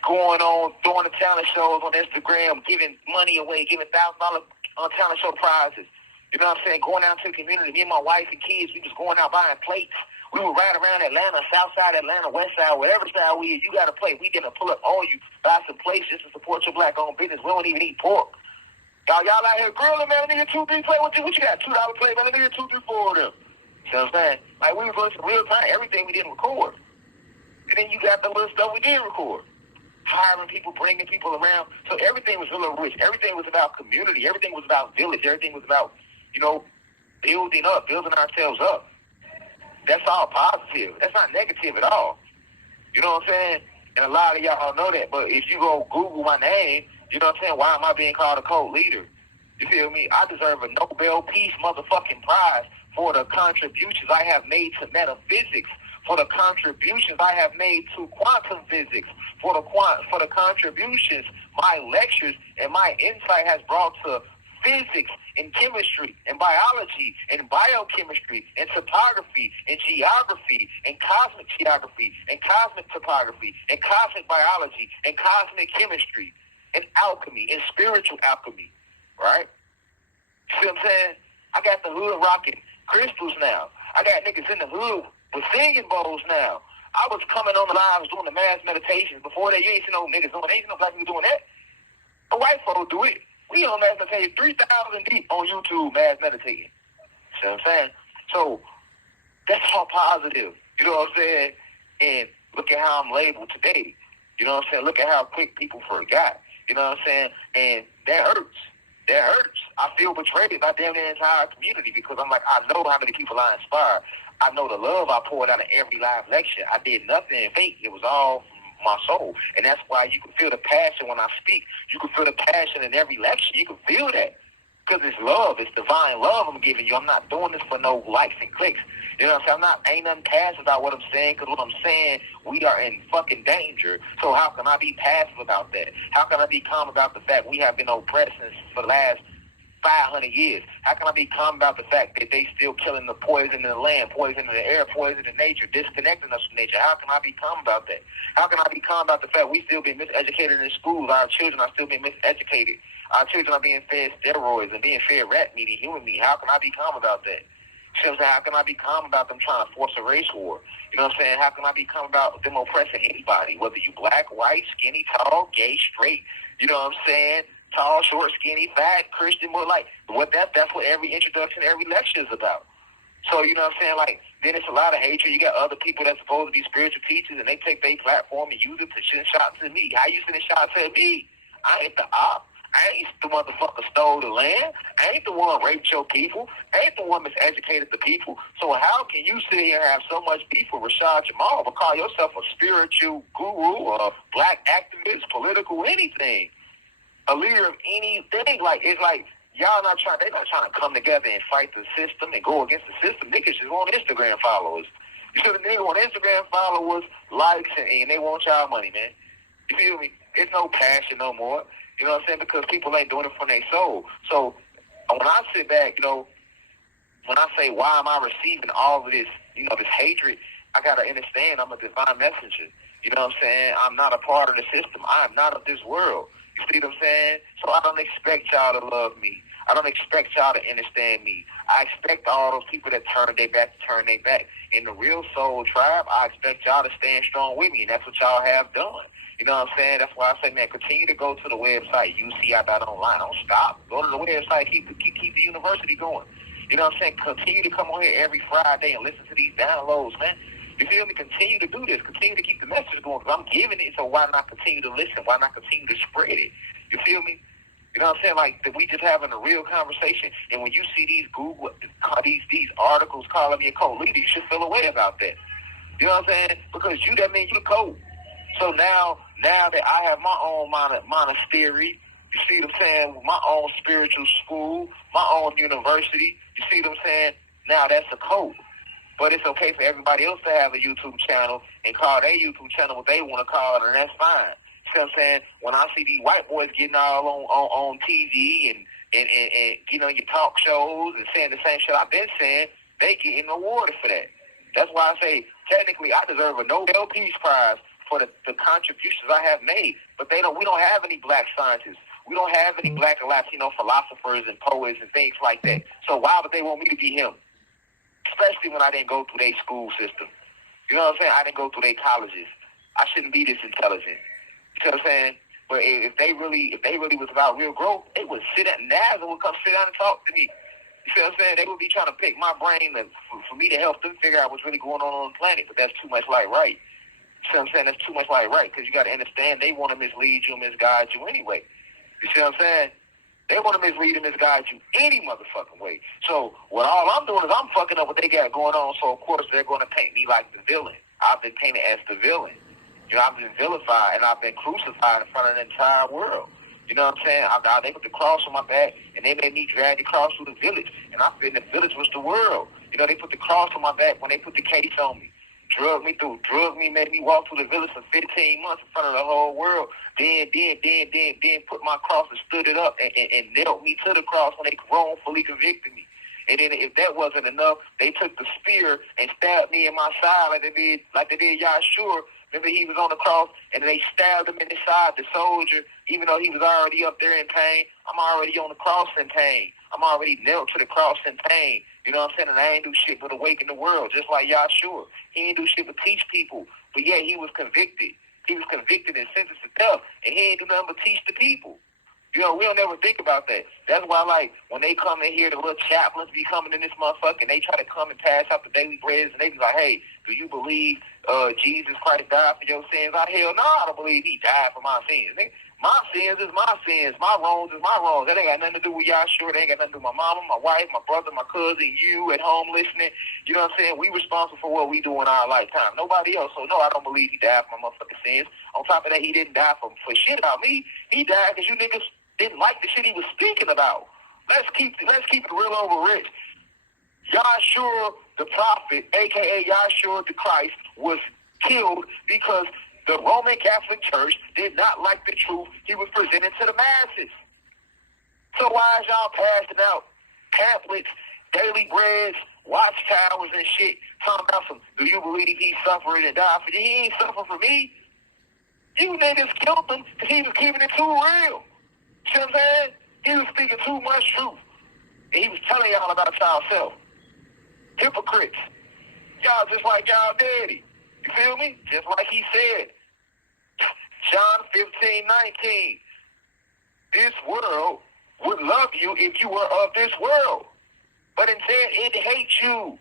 Going on, doing the talent shows on Instagram, giving money away, giving $1,000 on talent show prizes. You know what I'm saying? Going out to the community. Me and my wife and kids, we was going out buying plates. We would ride around Atlanta, south side Atlanta, west side, whatever side we is. You got a plate. We gonna pull up on you, buy some plates just to support your black-owned business. We don't even eat pork. Y'all out here grilling, man. Nigga, 2, 3 plate. What you got? $2 plate, man. Nigga, 2, 3, 4 of them. You know what I'm saying? Like, we was going to real time. Everything we didn't record. And then you got the little stuff we did record. Hiring people, bringing people around. So everything was really rich. Everything was about community. Everything was about village. Everything was about, building up, building ourselves up. That's all positive. That's not negative at all. You know what I'm saying? And a lot of y'all know that. But if you go Google my name, you know what I'm saying? Why am I being called a cult leader? You feel me? I deserve a Nobel Peace motherfucking prize for the contributions I have made to metaphysics, for the contributions I have made to quantum physics, for the contributions my lectures and my insight has brought to physics and chemistry and biology and biochemistry and topography and geography and cosmic geography and cosmic topography and cosmic biology and cosmic chemistry and alchemy and spiritual alchemy, right? See what I'm saying? I got the hood rocking crystals now. I got niggas in the hood with singing bowls now. I was coming on the lives doing the mass meditations. Before that, you ain't seen no niggas doing it. Ain't seen no black people doing that. The white folks do it. We on mass meditation 3,000 deep on YouTube mass meditating. See what I'm saying? So that's all positive. You know what I'm saying? And look at how I'm labeled today. You know what I'm saying? Look at how quick people forgot. You know what I'm saying? And that hurts. That hurts. I feel betrayed by damn the entire community because I'm like, I know how many people I inspire. I know the love I poured out of every live lecture. I did nothing fake. It was all from my soul. And that's why you can feel the passion when I speak. You can feel the passion in every lecture. You can feel that. Because it's love. It's divine love I'm giving you. I'm not doing this for no likes and clicks. You know what I'm saying? Ain't nothing passive about what I'm saying, because what I'm saying, we are in fucking danger. So how can I be passive about that? How can I be calm about the fact we have been oppressed for the last 500 years? How can I be calm about the fact that they still killing the poison in the land, poison in the air, poison in nature, disconnecting us from nature? How can I be calm about that? How can I be calm about the fact we still being miseducated in schools? Our children are still being miseducated. Our children are being fed steroids and being fed rat meat and human meat. How can I be calm about that? You know what I'm saying? How can I be calm about them trying to force a race war? You know what I'm saying? How can I be calm about them oppressing anybody, whether you black, white, skinny, tall, gay, straight? You know what I'm saying? Tall, short, skinny, fat, Christian, but like that's what every introduction, every lecture is about. So, you know what I'm saying? Like, then it's a lot of hatred. You got other people that's supposed to be spiritual teachers, and they take their platform and use it to send shots at me. How you sending shots at me? I ain't the op. I ain't the motherfucker stole the land. I ain't the one raped your people. I ain't the one miseducated the people. So how can you sit here and have so much beef with Rashad Jamal but call yourself a spiritual guru or a black activist, political, anything? A leader of anything? Like, it's like, y'all they're not trying to come together and fight the system and go against the system. Niggas just want Instagram followers. You see the nigga want Instagram followers, likes, and they want y'all money, man. You feel me? It's no passion no more. You know what I'm saying? Because people ain't doing it from their soul. So when I sit back, you know, when I say, why am I receiving all of this, you know, this hatred, I got to understand I'm a divine messenger. You know what I'm saying? I'm not a part of the system. I am not of this world. You see what I'm saying? So I don't expect y'all to love me. I don't expect y'all to understand me. I expect all those people that turn their back to turn their back. In the real soul tribe, I expect y'all to stand strong with me, and that's what y'all have done. You know what I'm saying? That's why I say, man, continue to go to the website, UCI.online. Don't stop. Go to the website. Keep the university going. You know what I'm saying? Continue to come on here every Friday and listen to these downloads, man. You feel me? Continue to do this. Continue to keep the message going, because I'm giving it, so why not continue to listen? Why not continue to spread it? You feel me? You know what I'm saying? Like, that we just having a real conversation. And when you see these articles calling me a cult leader, you should feel a way about that. You know what I'm saying? Because that means you the cult. So now that I have my own monastery, you see what I'm saying, my own spiritual school, my own university, you see what I'm saying? Now that's a code. But it's okay for everybody else to have a YouTube channel and call their YouTube channel what they want to call it, and that's fine. You know what I'm saying? When I see these white boys getting all on TV and you know, your talk shows and saying the same shit I've been saying, they getting rewarded for that. That's why I say, technically, I deserve a Nobel Peace Prize for the contributions I have made. But we don't have any black scientists. We don't have any black and Latino philosophers and poets and things like that. So why would they want me to be him? Especially when I didn't go through their school system. You know what I'm saying? I didn't go through their colleges. I shouldn't be this intelligent. You know what I'm saying? But if they really was about real growth, they would sit at NASA would come sit down and talk to me. You see what I'm saying? They would be trying to pick my brain for me to help them figure out what's really going on the planet. But that's too much like right. You see what I'm saying? That's too much like right, because you got to understand they want to mislead you and misguide you anyway. You see what I'm saying? They want to mislead and misguide you any motherfucking way. So all I'm doing is I'm fucking up what they got going on. So of course they're going to paint me like the villain. I've been painted as the villain. You know, I've been vilified and I've been crucified in front of the entire world. You know what I'm saying? They put the cross on my back and they made me drag the cross through the village. And I feel the village was the world. You know, they put the cross on my back when they put the case on me. Drug me, made me walk through the village for 15 months in front of the whole world. Then put my cross and stood it up and nailed me to the cross when they wrongfully convicted me. And then if that wasn't enough, they took the spear and stabbed me in my side like they did Yosua. Remember, he was on the cross, and they stabbed him in the side, the soldier, even though he was already up there in pain. I'm already on the cross in pain. I'm already nailed to the cross in pain. You know what I'm saying? And I ain't do shit but awaken the world, just like Yosua. He ain't do shit but teach people. But yeah, he was convicted. He was convicted and sentenced to death, and he ain't do nothing but teach the people. You know, we don't ever think about that. That's why, like, when they come in here, the little chaplains be coming in this motherfucker, and they try to come and pass out the daily breads, and they be like, hey, do you believe Jesus Christ died for your sins? Hell no, I don't believe he died for my sins. My sins is my sins. My wrongs is my wrongs. That ain't got nothing to do with y'all, sure. That ain't got nothing to do with my mama, my wife, my brother, my cousin, you at home listening. You know what I'm saying? We responsible for what we do in our lifetime. Nobody else. So, no, I don't believe he died for my motherfucking sins. On top of that, he didn't die for shit about me. He died because you niggas didn't like the shit he was speaking about. Let's keep it real over rich. Yahshua the prophet, a.k.a. Yahshua the Christ, was killed because the Roman Catholic Church did not like the truth he was presenting to the masses. So why is y'all passing out pamphlets, daily breads, watchtowers and shit, talking about some, do you believe he suffered and died for you? He ain't suffered for me. You niggas killed him because he was keeping it too real. See what I'm saying? He was speaking too much truth. And he was telling y'all about y'all self. Hypocrites. Y'all just like y'all daddy. You feel me? Just like he said. John 15:19. This world would love you if you were of this world. But instead it hates you.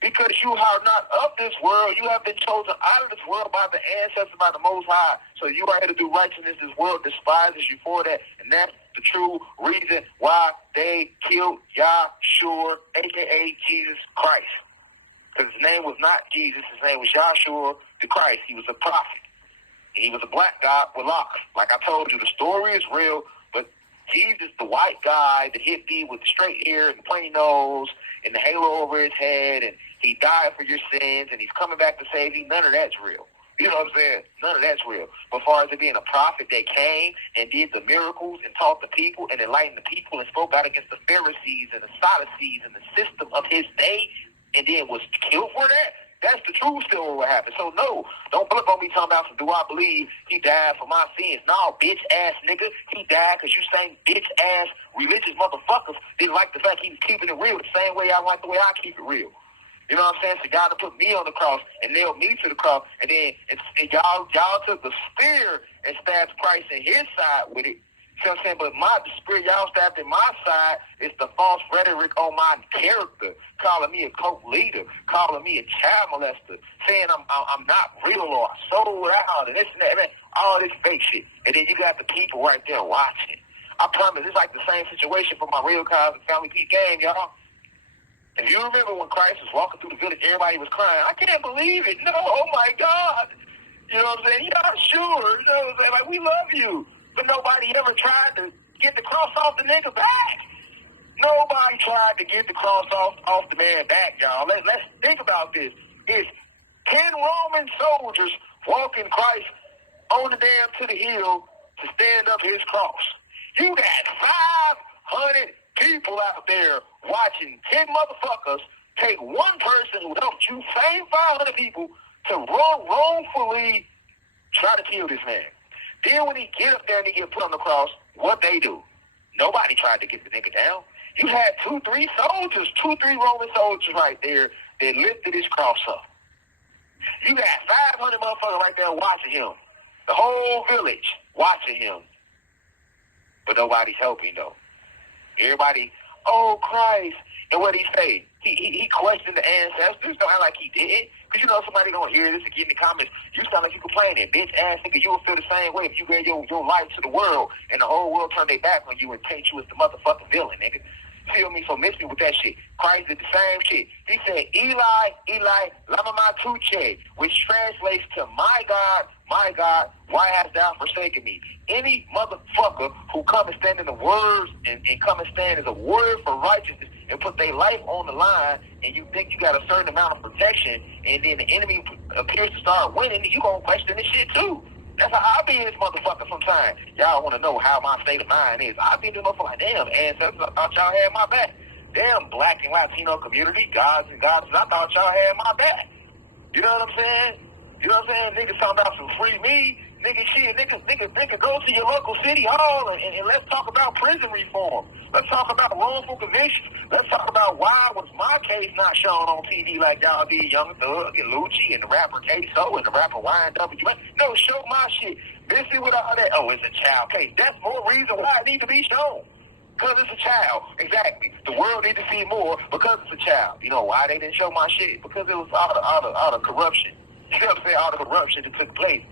Because you are not of this world, you have been chosen out of this world by the ancestors, by the Most High. So you are here to do righteousness. This world despises you for that. And that's the true reason why they killed Yosua, a.k.a. Jesus Christ. Because his name was not Jesus. His name was Yosua the Christ. He was a prophet. He was a black guy with locks. Like I told you, the story is real. But Jesus, the white guy, the hippie with the straight hair and the plain nose and the halo over his head, and he died for your sins, and he's coming back to save you. None of that's real. You know what I'm saying? None of that's real. But as far as it being a prophet that came and did the miracles and taught the people and enlightened the people and spoke out against the Pharisees and the Sadducees and the system of his day and then was killed for that, that's the true story of what happened. So no, don't flip on me talking about some, do I believe he died for my sins? No, bitch ass nigga, he died because you same bitch ass religious motherfuckers didn't like the fact he was keeping it real the same way I like the way I keep it real. You know what I'm saying? So God to put me on the cross and nailed me to the cross, and then and y'all took the spear and stabbed Christ in his side with it. You know what I'm saying? But the spirit y'all stabbed in my side is the false rhetoric on my character, calling me a cult leader, calling me a child molester, saying I'm not real or I sold out and this and that, man, all this fake shit. And then you got the people right there watching. I promise, it's like the same situation for my Real Cause and Family Peace game, y'all. If you remember when Christ was walking through the village, everybody was crying. I can't believe it. No, oh my God. You know what I'm saying? Yeah, sure. You know what I'm saying? Like, we love you. But nobody ever tried to get the cross off the nigga back. Nobody tried to get the cross off the man back, y'all. Let's think about this. It's 10 Roman soldiers walking Christ on the damn to the hill to stand up his cross. You got 500 people out there watching 10 motherfuckers take one person who helped you, same 500 people, to wrongfully try to kill this man. Then when he get up there and he get put on the cross, what they do? Nobody tried to get the nigga down. You had 2-3 Roman soldiers right there that lifted his cross up. You got 500 motherfuckers right there watching him. The whole village watching him. But nobody's helping though. Everybody, oh Christ. And what he say? He questioned the ancestors. Don't act like he did. Because you know somebody gonna hear this and get in the comments. You sound like you complaining. Bitch ass nigga, you will feel the same way if you gave your life to the world and the whole world turned their back on you and paint you as the motherfucking villain, nigga. Feel me? So miss me with that shit. Christ did the same shit. He said, Eli, Eli, lama tuche, which translates to my God, why hast thou forsaken me? Any motherfucker who come and stand in the words and come and stand as a warrior for righteousness and put their life on the line, and you think you got a certain amount of protection, and then the enemy appears to start winning, you gonna question this shit too. That's how I be in this motherfucker sometimes. Y'all want to know how my state of mind is. I be in this motherfucker like, damn, ancestors, I thought y'all had my back. Damn, black and Latino community, gods and goddesses, I thought y'all had my back. You know what I'm saying? You know what I'm saying? Niggas talking about some free me. Nigga, shit, nigga, go to your local city hall and let's talk about prison reform. Let's talk about wrongful convictions. Let's talk about why was my case not shown on TV like y'all did Young Thug and Lucci and the rapper K-So and the rapper YNW. No, show my shit. Busy with all that. Oh, it's a child case. That's more reason why it needs to be shown. Because it's a child. Exactly. The world needs to see more because it's a child. You know why they didn't show my shit? Because it was all the corruption. You know what I'm saying? All the corruption that took place.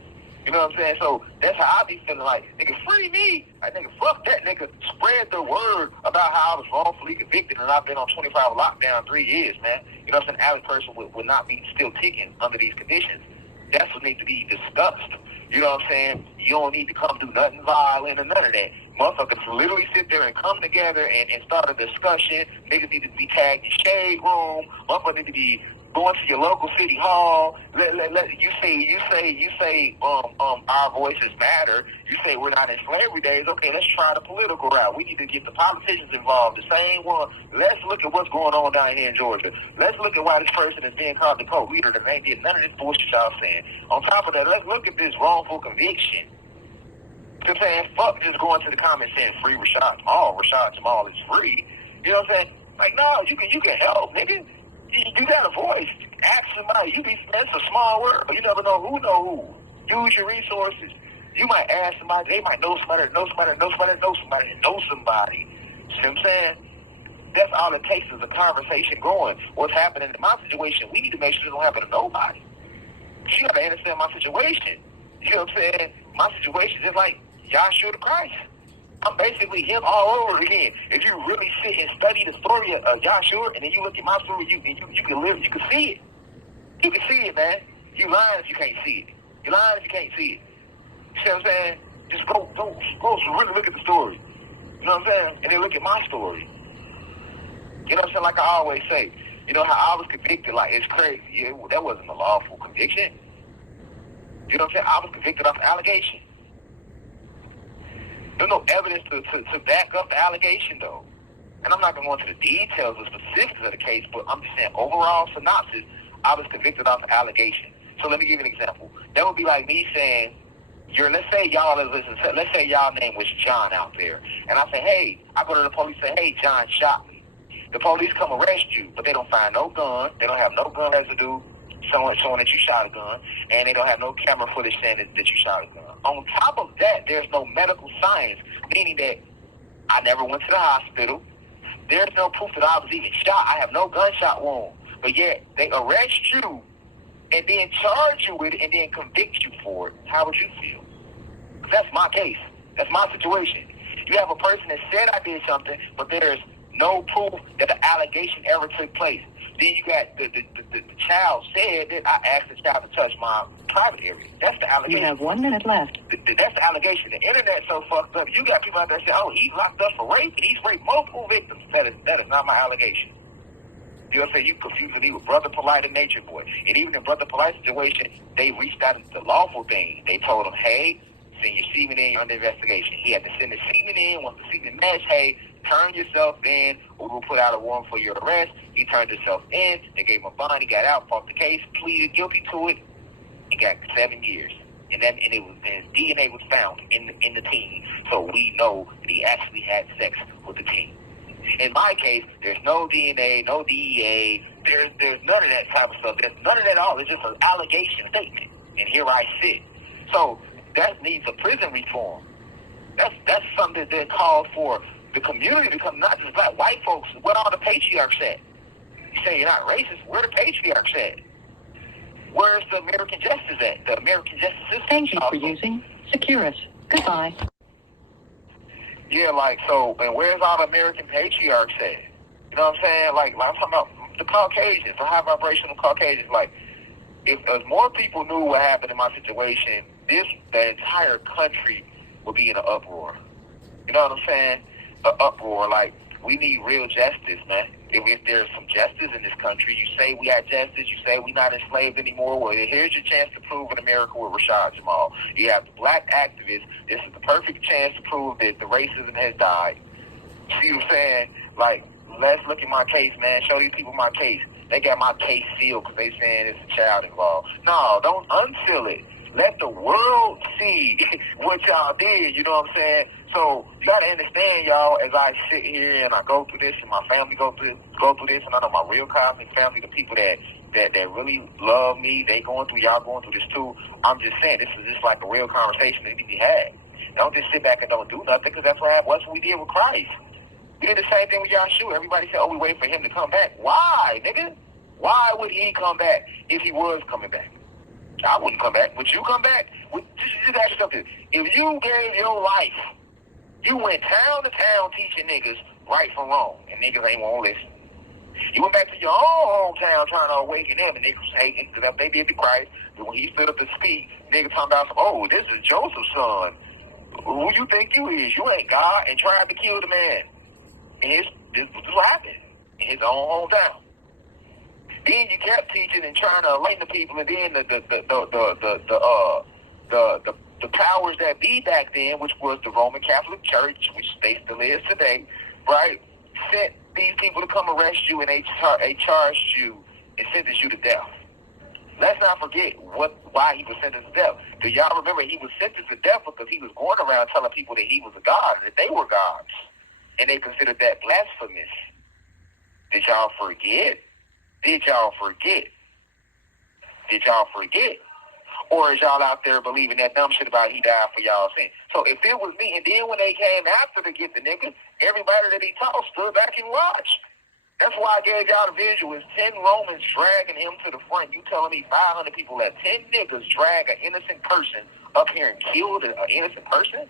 You know what I'm saying? So that's how I be feeling like, nigga, free me. Like, nigga, fuck that, nigga. Spread the word about how I was wrongfully convicted and I've been on 25 lockdown 3 years, man. You know what I'm saying? The average person would not be still ticking under these conditions. That's what needs to be discussed. You know what I'm saying? You don't need to come do nothing violent or none of that. Motherfuckers literally sit there and come together and start a discussion. Niggas need to be tagged in shade room. Motherfuckers need to be going to your local city hall. You say our voices matter. You say we're not in slavery days. Okay, let's try the political route. We need to get the politicians involved. The same one. Let's look at what's going on down here in Georgia. Let's look at why this person is being called the co-leader that ain't did none of this bullshit y'all saying. On top of that, let's look at this wrongful conviction. I'm saying, fuck just going to the comments saying free Rashad Jamal. Rashad Jamal is free. You know what I'm saying? Like, no, you can help, nigga. You got a voice. Ask somebody. That's a small world. You never know who. Use your resources. You might ask somebody. They might know somebody that knows somebody that knows somebody that knows somebody that knows somebody. See what I'm saying? That's all it takes is a conversation going. What's happening in my situation, we need to make sure it don't happen to nobody. You got to understand my situation. You know what I'm saying? My situation is like Yosua the Christ. I'm basically him all over again. If you really sit and study the story of Yosua, and then you look at my story, you can see it. You can see it, man. You lying if you can't see it. You lying if you can't see it. You see what I'm saying? Just go really look at the story. You know what I'm saying? And then look at my story. You know what I'm saying? Like I always say, you know how I was convicted, like it's crazy. Yeah, that wasn't a lawful conviction. You know what I'm saying? I was convicted off allegation. There's no evidence to back up the allegation, though. And I'm not going to go into the details or specifics of the case, but I'm just saying overall synopsis, I was convicted off allegation. So let me give you an example. That would be like me saying, let's say y'all name was John out there. And I say, hey, I go to the police and say, hey, John shot me. The police come arrest you, but they don't find no gun. They don't have no gun residue showing that you shot a gun. And they don't have no camera footage saying that you shot a gun. On top of that, there's no medical science, meaning that I never went to the hospital. There's no proof that I was even shot. I have no gunshot wound. But yet, they arrest you and then charge you with it and then convict you for it. How would you feel? That's my case. That's my situation. You have a person that said I did something, but there's no proof that the allegation ever took place. Then you got the child said that I asked the child to touch my private area. That's the allegation. You have 1 minute left. That's the allegation. The internet's so fucked up. You got people out there saying, oh, he's locked up for rape and he's raped multiple victims. That is not my allegation. You know what I'm saying? You confusing me with Brother Polite and Nature Boy. And even in Brother Polite's situation, they reached out into the lawful thing. They told him, hey, send your semen in, you're under investigation. He had to send the semen in. Once the semen matched, hey, turn yourself in, or we'll put out a warrant for your arrest. He turned himself in. They gave him a bond. He got out, fought the case, pleaded guilty to it. He got 7 years. And his DNA was found in the teen. So we know that he actually had sex with the teen. In my case, there's no DNA, no DEA. There's none of that type of stuff. There's none of that at all. It's just an allegation statement. And here I sit. So that needs a prison reform. That's something that calls for the community to come, not just black, white folks. What are the patriarchs at? You say you're not racist. Where the patriarchs at? Where's the American justice at? The American justice system. Thank you for using Securus. Goodbye. Yeah, and where's all the American patriarchs at? You know what I'm saying? Like I'm talking about the Caucasians, the high vibrational Caucasians. Like, if more people knew what happened in my situation, the entire country would be in an uproar. You know what I'm saying? An uproar. Like, we need real justice, man. If there's some justice in this country, you say we have justice, you say we're not enslaved anymore, well, here's your chance to prove in America with Rashad Jamal. You have the black activists. This is the perfect chance to prove that the racism has died. See what I'm saying? Like, let's look at my case, man. Show these people my case. They got my case sealed because they saying it's a child involved. No, don't unseal it. Let the world see what y'all did, you know what I'm saying? So you gotta understand, y'all, as I sit here and I go through this and my family go through this, and I know my real cosmic family, the people that really love me, they going through, y'all going through this too. I'm just saying, this is just like a real conversation that needs to be had. Don't just sit back and don't do nothing, because that's what we did with Christ. We did the same thing with Yosua. Everybody said, oh, we wait for him to come back. Why, nigga? Why would he come back if he was coming back? I wouldn't come back. Would you come back? Just ask yourself this. If you gave your life, you went town to town teaching niggas right from wrong, and niggas ain't want to listen. You went back to your own hometown trying to awaken them, and niggas hating because they did the Christ. But when he stood up to speak, niggas talking about, oh, this is Joseph's son. Who you think you is? You ain't God, and tried to kill the man. And this is what happened in his own hometown. Then you kept teaching and trying to enlighten the people, and then the powers that be back then, which was the Roman Catholic Church, which they still is today, right, sent these people to come arrest you, and they charged you and sentenced you to death. Let's not forget why he was sentenced to death. Do y'all remember he was sentenced to death because he was going around telling people that he was a god and that they were gods, and they considered that blasphemous. Did y'all forget? Did y'all forget? Did y'all forget? Or is y'all out there believing that dumb shit about he died for y'all sin? So if it was me, and then when they came after to get the nigga, everybody that he taught stood back and watched. That's why I gave y'all the visual. It's 10 Romans dragging him to the front. You telling me 500 people let 10 niggas drag an innocent person up here and killed an innocent person?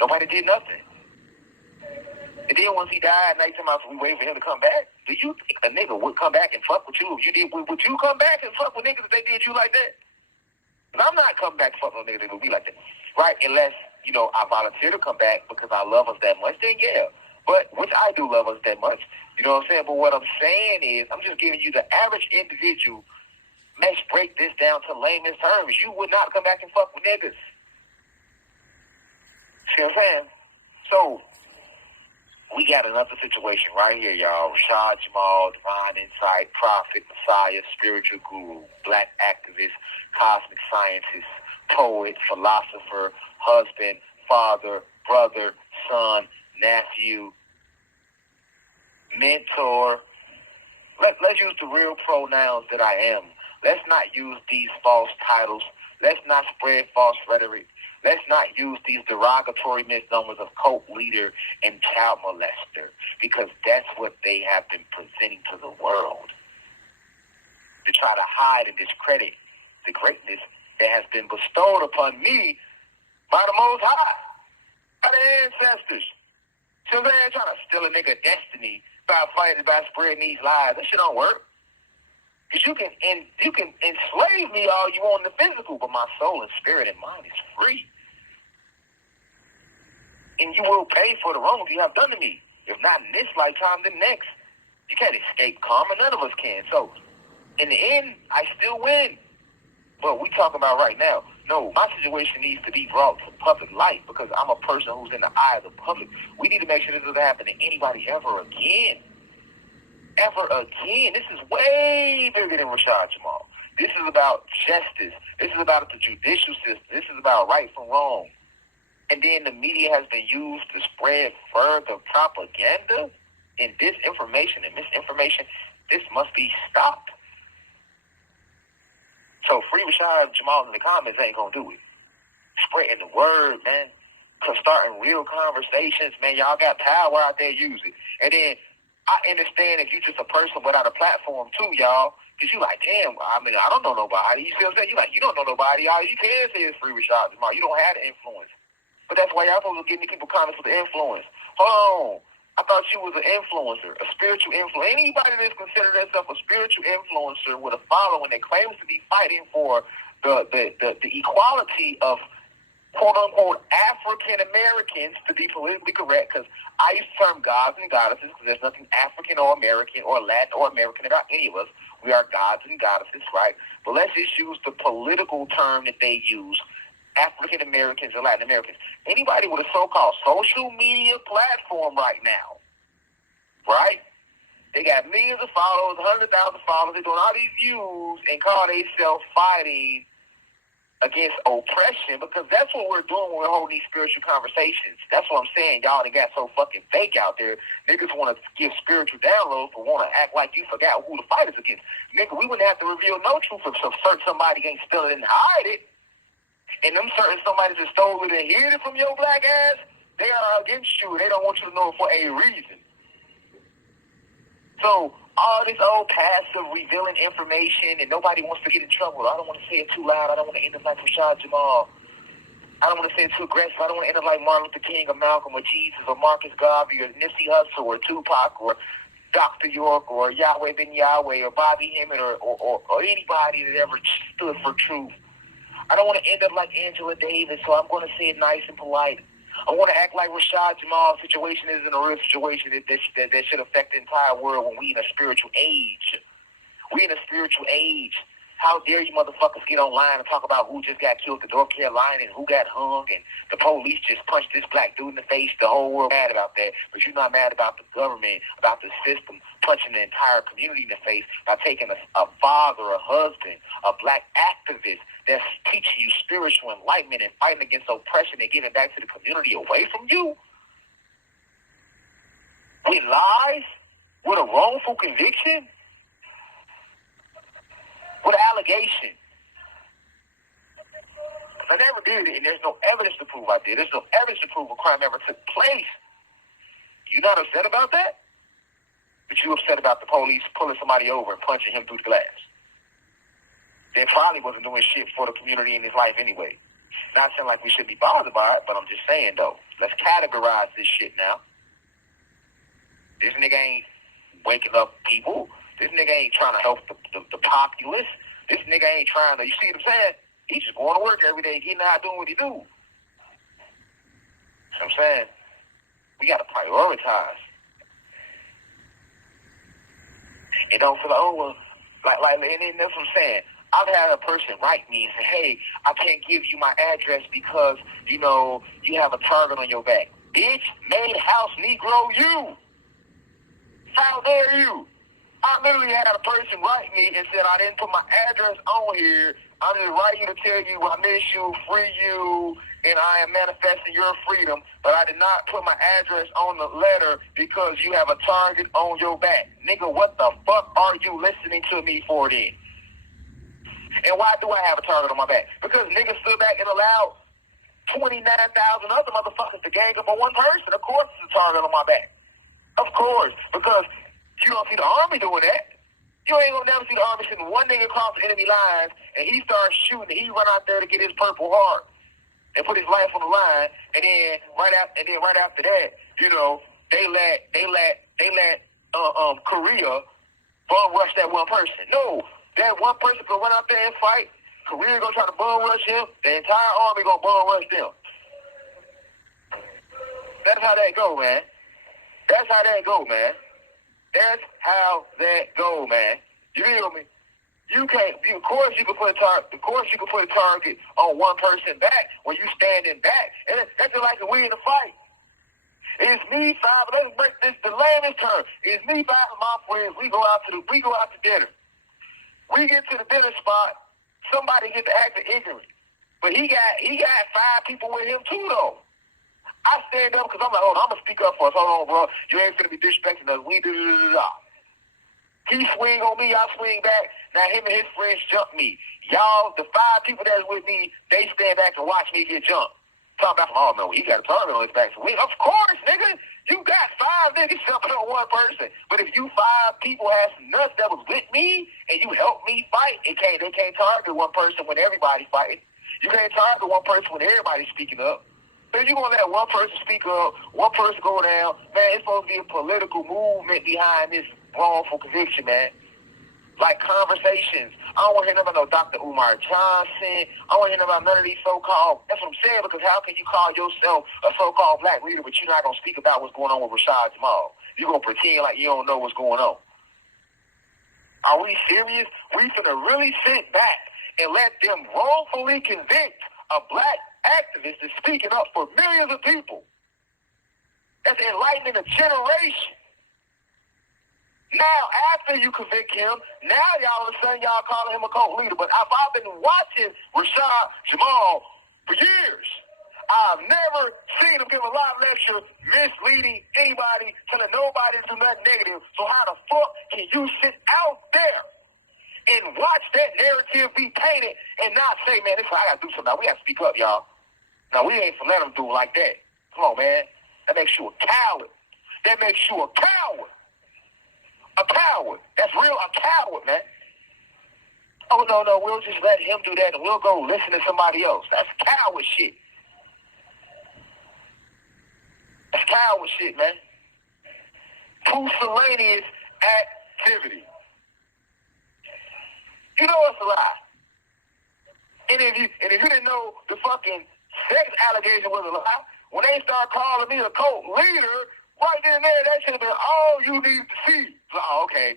Nobody did nothing. And then once he died, now you talking about we wait for him to come back? Do you think a nigga would come back and fuck with you? If you did, would you come back and fuck with niggas if they did you like that? Because I'm not coming back to fuck with niggas that would be like that. Right? Unless, I volunteer to come back because I love us that much, then yeah. But, which I do love us that much. You know what I'm saying? But what I'm saying is, I'm just giving you the average individual. Let's break this down to layman's terms. You would not come back and fuck with niggas. See what I'm saying? So, we got another situation right here, y'all. Rashad Jamal, divine insight, prophet, messiah, spiritual guru, black activist, cosmic scientist, poet, philosopher, husband, father, brother, son, nephew, mentor. Let's use the real pronouns that I am. Let's not use these false titles. Let's not spread false rhetoric. Let's not use these derogatory misnomers of cult leader and child molester, because that's what they have been presenting to the world to try to hide and discredit the greatness that has been bestowed upon me by the Most High, by the ancestors. So they're trying to steal a nigga destiny by fighting, by spreading these lies. That shit don't work. Because you can enslave me all you want in the physical, but my soul and spirit and mind is free. And you will pay for the wrongs you have done to me. If not in this lifetime, then next. You can't escape karma. None of us can. So, in the end, I still win. But we talking about right now. No, my situation needs to be brought to public light because I'm a person who's in the eye of the public. We need to make sure this doesn't happen to anybody ever again. Ever again. This is way bigger than Rashad Jamal. This is about justice. This is about the judicial system. This is about right from wrong. And then the media has been used to spread further propaganda and disinformation and misinformation. This must be stopped. So free Rashad Jamal in the comments ain't gonna do it. Spreading the word, man. Cause starting real conversations, man. Y'all got power out there, use it. And then I understand if you just a person without a platform too, y'all. Cause you like, damn, I don't know nobody. You feel what I'm saying? You like, you don't know nobody. All you can say is free Rashad Jamal. You don't have the influence. But that's why y'all supposed to give me people comments with the influence. Hold on. I thought you was an influencer, a spiritual influencer. Anybody that's considered themselves a spiritual influencer with a following that claims to be fighting for the equality of quote-unquote African Americans, to be politically correct, because I use the term gods and goddesses because there's nothing African or American or Latin or American about any of us. We are gods and goddesses, right? But let's just use the political term that they use, African Americans and Latin Americans. Anybody with a so-called social media platform right now, right? They got millions of followers, 100,000 followers. They're doing all these views and call themselves fighting against oppression, because that's what we're doing when we're holding these spiritual conversations. That's what I'm saying. Y'all done got so fucking fake out there. Niggas want to give spiritual downloads but want to act like you forgot who the fight is against. Nigga, we wouldn't have to reveal no truth if certain somebody ain't steal it and hide it. And them certain somebody that stole it and hid it from your black ass, they are against you. They don't want you to know it for a reason. So all this old passive revealing information and nobody wants to get in trouble. I don't want to say it too loud. I don't want to end up like Rashad Jamal. I don't want to say it too aggressive. I don't want to end up like Martin Luther King or Malcolm or Jesus or Marcus Garvey or Nipsey Hussle or Tupac or Dr. York or Yahweh Ben Yahweh or Bobby Hemmett or anybody that ever stood for truth. I don't want to end up like Angela Davis, so I'm going to say it nice and polite. I want to act like Rashad Jamal's situation isn't a real situation that should affect the entire world when we in a spiritual age. We in a spiritual age. How dare you motherfuckers get online and talk about who just got killed in North Carolina and who got hung and the police just punched this black dude in the face. The whole world mad about that. But you're not mad about the government, about the system punching the entire community in the face by taking a father, a husband, a black activist that's teaching you spiritual enlightenment and fighting against oppression and giving back to the community away from you? With lies? with a wrongful conviction? With an allegation? I never did it, and there's no evidence to prove I did. There's no evidence to prove a crime ever took place. You not upset about that? But you upset about the police pulling somebody over and punching him through the glass. They probably wasn't doing shit for the community in his life anyway. Not saying like we should be bothered by it, but I'm just saying though, let's categorize this shit now. This nigga ain't waking up people. This nigga ain't trying to help the populace. This nigga ain't trying to, you see what I'm saying? He's just going to work every day, getting out doing what he do. You know what I'm saying? We got to prioritize. And don't feel like, oh, well, and that's what I'm saying. I've had a person write me and say, hey, I can't give you my address because, you know, you have a target on your back. Bitch, made house Negro you. How dare you? I literally had a person write me and said I didn't put my address on here. I'm just writing you to tell you I miss you, free you, and I am manifesting your freedom. But I did not put my address on the letter because you have a target on your back. Nigga, what the fuck are you listening to me for then? And why do I have a target on my back? Because niggas stood back and allowed 29,000 other motherfuckers to gang up on one person. Of course it's a target on my back. Of course. Because you don't see the army doing that. You ain't gonna never see the army sending one nigga across the enemy lines and he starts shooting and he run out there to get his Purple Heart and put his life on the line, and then right after that, you know, they let Korea bum rush that one person. No, that one person could run out there and fight. Korea gonna try to bum rush him. The entire army gonna bum rush them. That's how that go, man. That's how that go, man. That's how that go, man. You feel me? Of course you can put a target on one person back when you standing back. And that's just like we in a fight. It's me, five. Let's break this. The lamest turn. It's me, five, and my friends. We go out to dinner. We get to the dinner spot. Somebody gets to act ignorant, but he got 5 people with him too, though. I stand up because I'm like, hold on, I'm gonna speak up for us. Hold on, bro. You ain't gonna be disrespecting us. We do. He swing on me, I swing back. Now him and his friends jump me. Y'all, the 5 people that's with me, they stand back and watch me get jumped. Talking about, oh no, he got a target on his back. So of course, nigga, you got 5 niggas jumping on one person. But if you 5 people had some nuts that was with me and you helped me fight, they can't target one person when everybody's fighting. You can't target one person when everybody's speaking up. If you're going to let one person speak up, one person go down, man, it's supposed to be a political movement behind this wrongful conviction, man. Like conversations. I don't want to hear nothing about no Dr. Umar Johnson. I don't want to hear nothing about none of these so-called, that's what I'm saying, because how can you call yourself a so-called black leader, but you're not going to speak about what's going on with Rashad Jamal? You're going to pretend like you don't know what's going on. Are we serious? We finna really sit back and let them wrongfully convict a black activist is speaking up for millions of people. That's enlightening a generation. Now, after you convict him, now y'all of a sudden y'all calling him a cult leader. But I've been watching Rashad Jamal for years. I've never seen him give a live lecture misleading anybody, telling nobody to do nothing negative. So how the fuck can you sit out there and watch that narrative be painted and not say, man, this I gotta do something. Now we gotta speak up, y'all. Now we ain't for let them do it like that. Come on, man. That makes you a coward. That makes you a coward. A coward. That's real, a coward, man. Oh, no, we'll just let him do that and we'll go listen to somebody else. That's coward shit. That's coward shit, man. Pusillanimous activity. You know it's a lie. And if you didn't know the fucking sex allegation was a lie, when they start calling me a cult leader, right then and there, that should have been all you need to see. So, okay.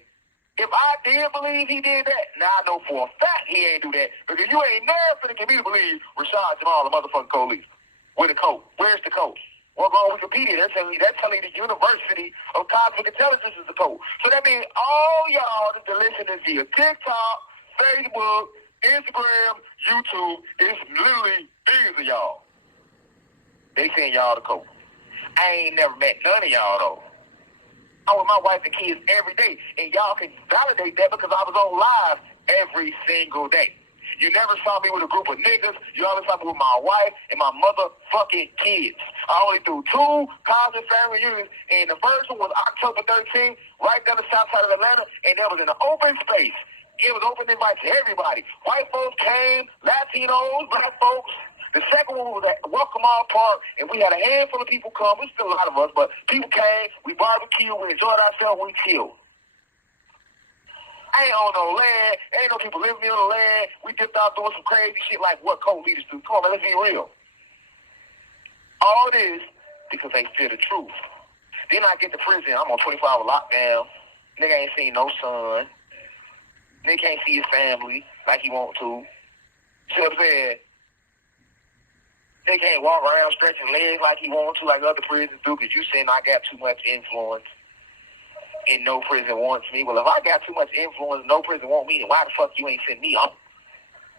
If I did believe he did that, now I know for a fact he ain't do that. Because you ain't never finna get me to believe Rashad Jamal, a motherfucking cult leader. With a coat. Where's the coat? Well, go on Wikipedia. They're telling the University of Cosmic Intelligence is the coat. So that means all y'all that listening via TikTok, Facebook, Instagram, YouTube, it's literally billions of y'all. They saying y'all the coat. I ain't never met none of y'all, though. I'm with my wife and kids every day, and y'all can validate that because I was on live every single day. You never saw me with a group of niggas. You always saw me with my wife and my motherfucking kids. I only threw 2 college family reunions, and the first one was October 13th, right down the south side of Atlanta, and that was in an open space. It was open invite to everybody. White folks came, Latinos, black folks. The second one was at Welcome All Park, and we had a handful of people come. There's still a lot of us, but people came. We barbecued. We enjoyed ourselves. We chilled. I ain't on no land. Ain't no people living on the land. We just out doing some crazy shit like what co-leaders do. Come on, man, let's be real. All this because they fear the truth. Then I get to prison. I'm on 24-hour lockdown. Nigga ain't seen no son. Nigga can't see his family like he want to. See what I'm saying? Nigga can't walk around stretching legs like he want to, like other prisons do, because you saying I got too much influence and no prison wants me. Well, if I got too much influence, no prison want me, then why the fuck you ain't send me home?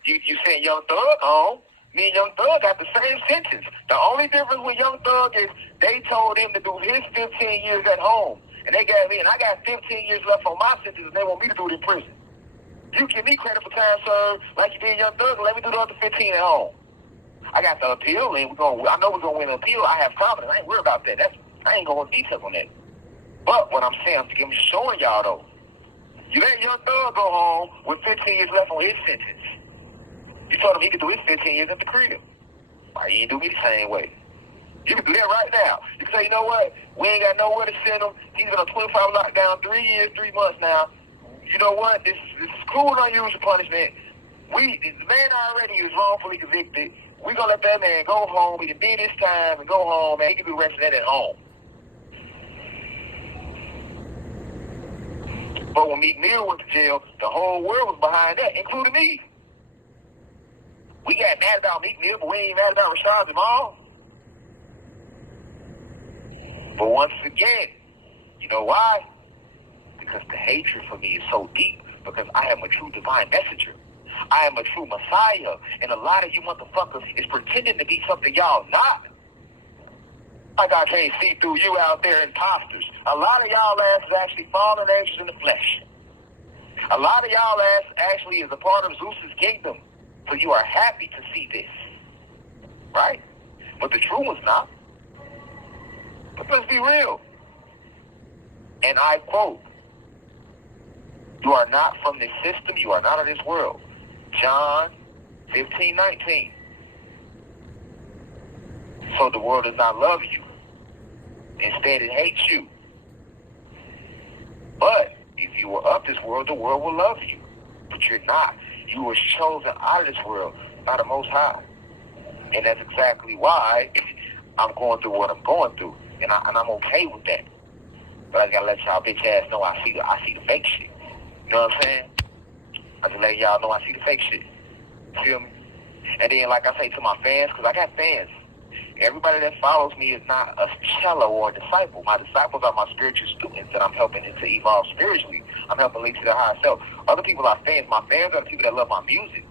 You sent Young Thug home. Me and Young Thug got the same sentence. The only difference with Young Thug is they told him to do his 15 years at home. And they got me, and I got 15 years left on my sentence, and they want me to do it in prison. You give me credit for time served like you did Young Thug, and let me do the other 15 at home. I got the appeal, and I know we're going to win the appeal. I have confidence. I ain't worried about that. I ain't going to details on that. But what I'm saying, I'm showing y'all, though, you let Young Thug go home with 15 years left on his sentence. You told him he could do his 15 years at the crib. Why you ain't do me the same way? You can do that right now. You can say, you know what? We ain't got nowhere to send him. He's been on 25 lockdown, 3 years, 3 months now. You know what? This is cruel and unusual punishment. The man already is wrongfully convicted. We're going to let that man go home. He can be this time and go home, man. He can be arrested at home. But when Meek Mill went to jail, the whole world was behind that, including me. We got mad about Meek Mill, but we ain't mad about Rashad Jamal. But once again, you know why? Because the hatred for me is so deep, because I am a true divine messenger. I am a true Messiah, and a lot of you motherfuckers is pretending to be something y'all not. Like I can't see through you out there, imposters. A lot of y'all asses actually fallen angels in the flesh. A lot of y'all ass actually is a part of Zeus's kingdom, so you are happy to see this, right? But the true one's not. But let's be real. And I quote, "You are not from this system. You are not of this world." John 15:19. So the world does not love you. Instead, it hates you. But if you were of this world, the world will love you. But you're not. You were chosen out of this world by the Most High. And that's exactly why I'm going through what I'm going through. And I'm okay with that. But I gotta let y'all bitch ass know I see the fake shit. You know what I'm saying? I just let y'all know I see the fake shit. Feel me? And then, like I say to my fans, because I got fans, everybody that follows me is not a cello or a disciple. My disciples are my spiritual students that I'm helping to evolve spiritually. I'm helping lead to their higher self. Other people are fans. My fans are the people that love my music.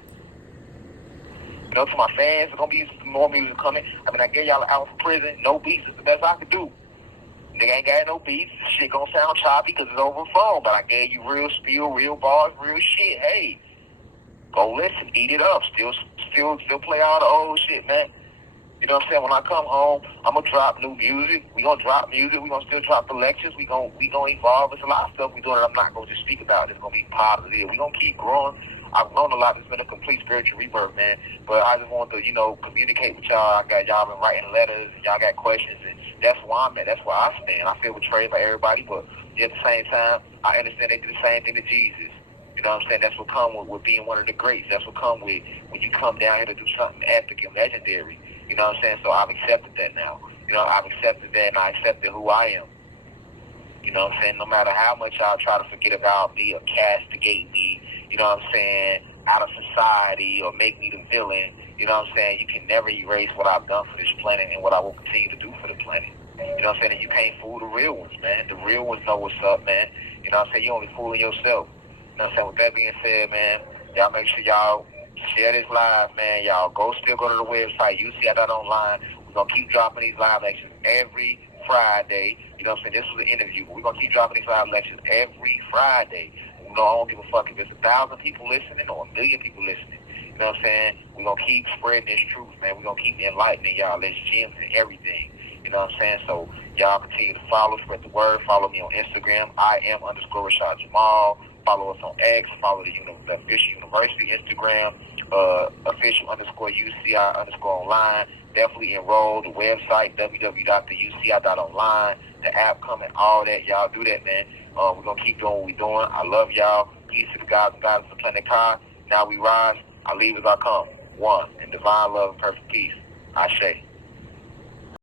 You know, to my fans, there's going to be more music coming. I mean, I gave y'all an out from prison. No beats is the best I could do. Nigga ain't got no beats. Shit gonna sound choppy because it's over the phone. But I gave you real spiel, real bars, real shit. Hey, go listen, eat it up. Still play all the old shit, man. You know what I'm saying? When I come home, I'm gonna drop new music. We gonna drop music. We gonna still drop the lectures. We gonna evolve. There's a lot of stuff we doing that I'm not gonna just speak about. It's gonna be positive. We gonna keep growing. I've grown a lot. It's been a complete spiritual rebirth, man. But I just want to, communicate with y'all. Y'all been writing letters, and y'all got questions, and that's where I'm at. That's where I stand. I feel betrayed by everybody, but at the same time, I understand they did the same thing to Jesus. You know what I'm saying? That's what come with being one of the greats. That's what come with when you come down here to do something epic and legendary. You know what I'm saying? So I've accepted that now. I've accepted that, and I accepted who I am. You know what I'm saying? No matter how much y'all try to forget about me or castigate me, you know what I'm saying, out of society or make me the villain, you know what I'm saying? You can never erase what I've done for this planet and what I will continue to do for the planet. You know what I'm saying? And you can't fool the real ones, man. The real ones know what's up, man. You know what I'm saying? You only fooling yourself. You know what I'm saying? With that being said, man, y'all make sure y'all share this live, man. Y'all still go to the website, UCI.online. We're going to keep dropping these live lectures every Friday. You know what I'm saying? This was an interview, but we're going to keep dropping these live lectures every Friday. You know, I don't give a fuck if it's 1,000 people listening or 1 million people listening. You know what I'm saying? We're going to keep spreading this truth, man. We're going to keep enlightening y'all. There's gems and everything. You know what I'm saying? So y'all continue to follow, spread the word. Follow me on Instagram. I am_Rashad Jamal. Follow us on X. Follow the official university Instagram. Official_UCI_online. Definitely enroll. The website, www.theuci.online. The app coming, all that. Y'all do that, man. We're going to keep doing what we're doing. I love y'all. Peace to the gods and goddesses of the planet Kai. Now we rise. I leave as I come. One. In divine love and perfect peace. Ashe.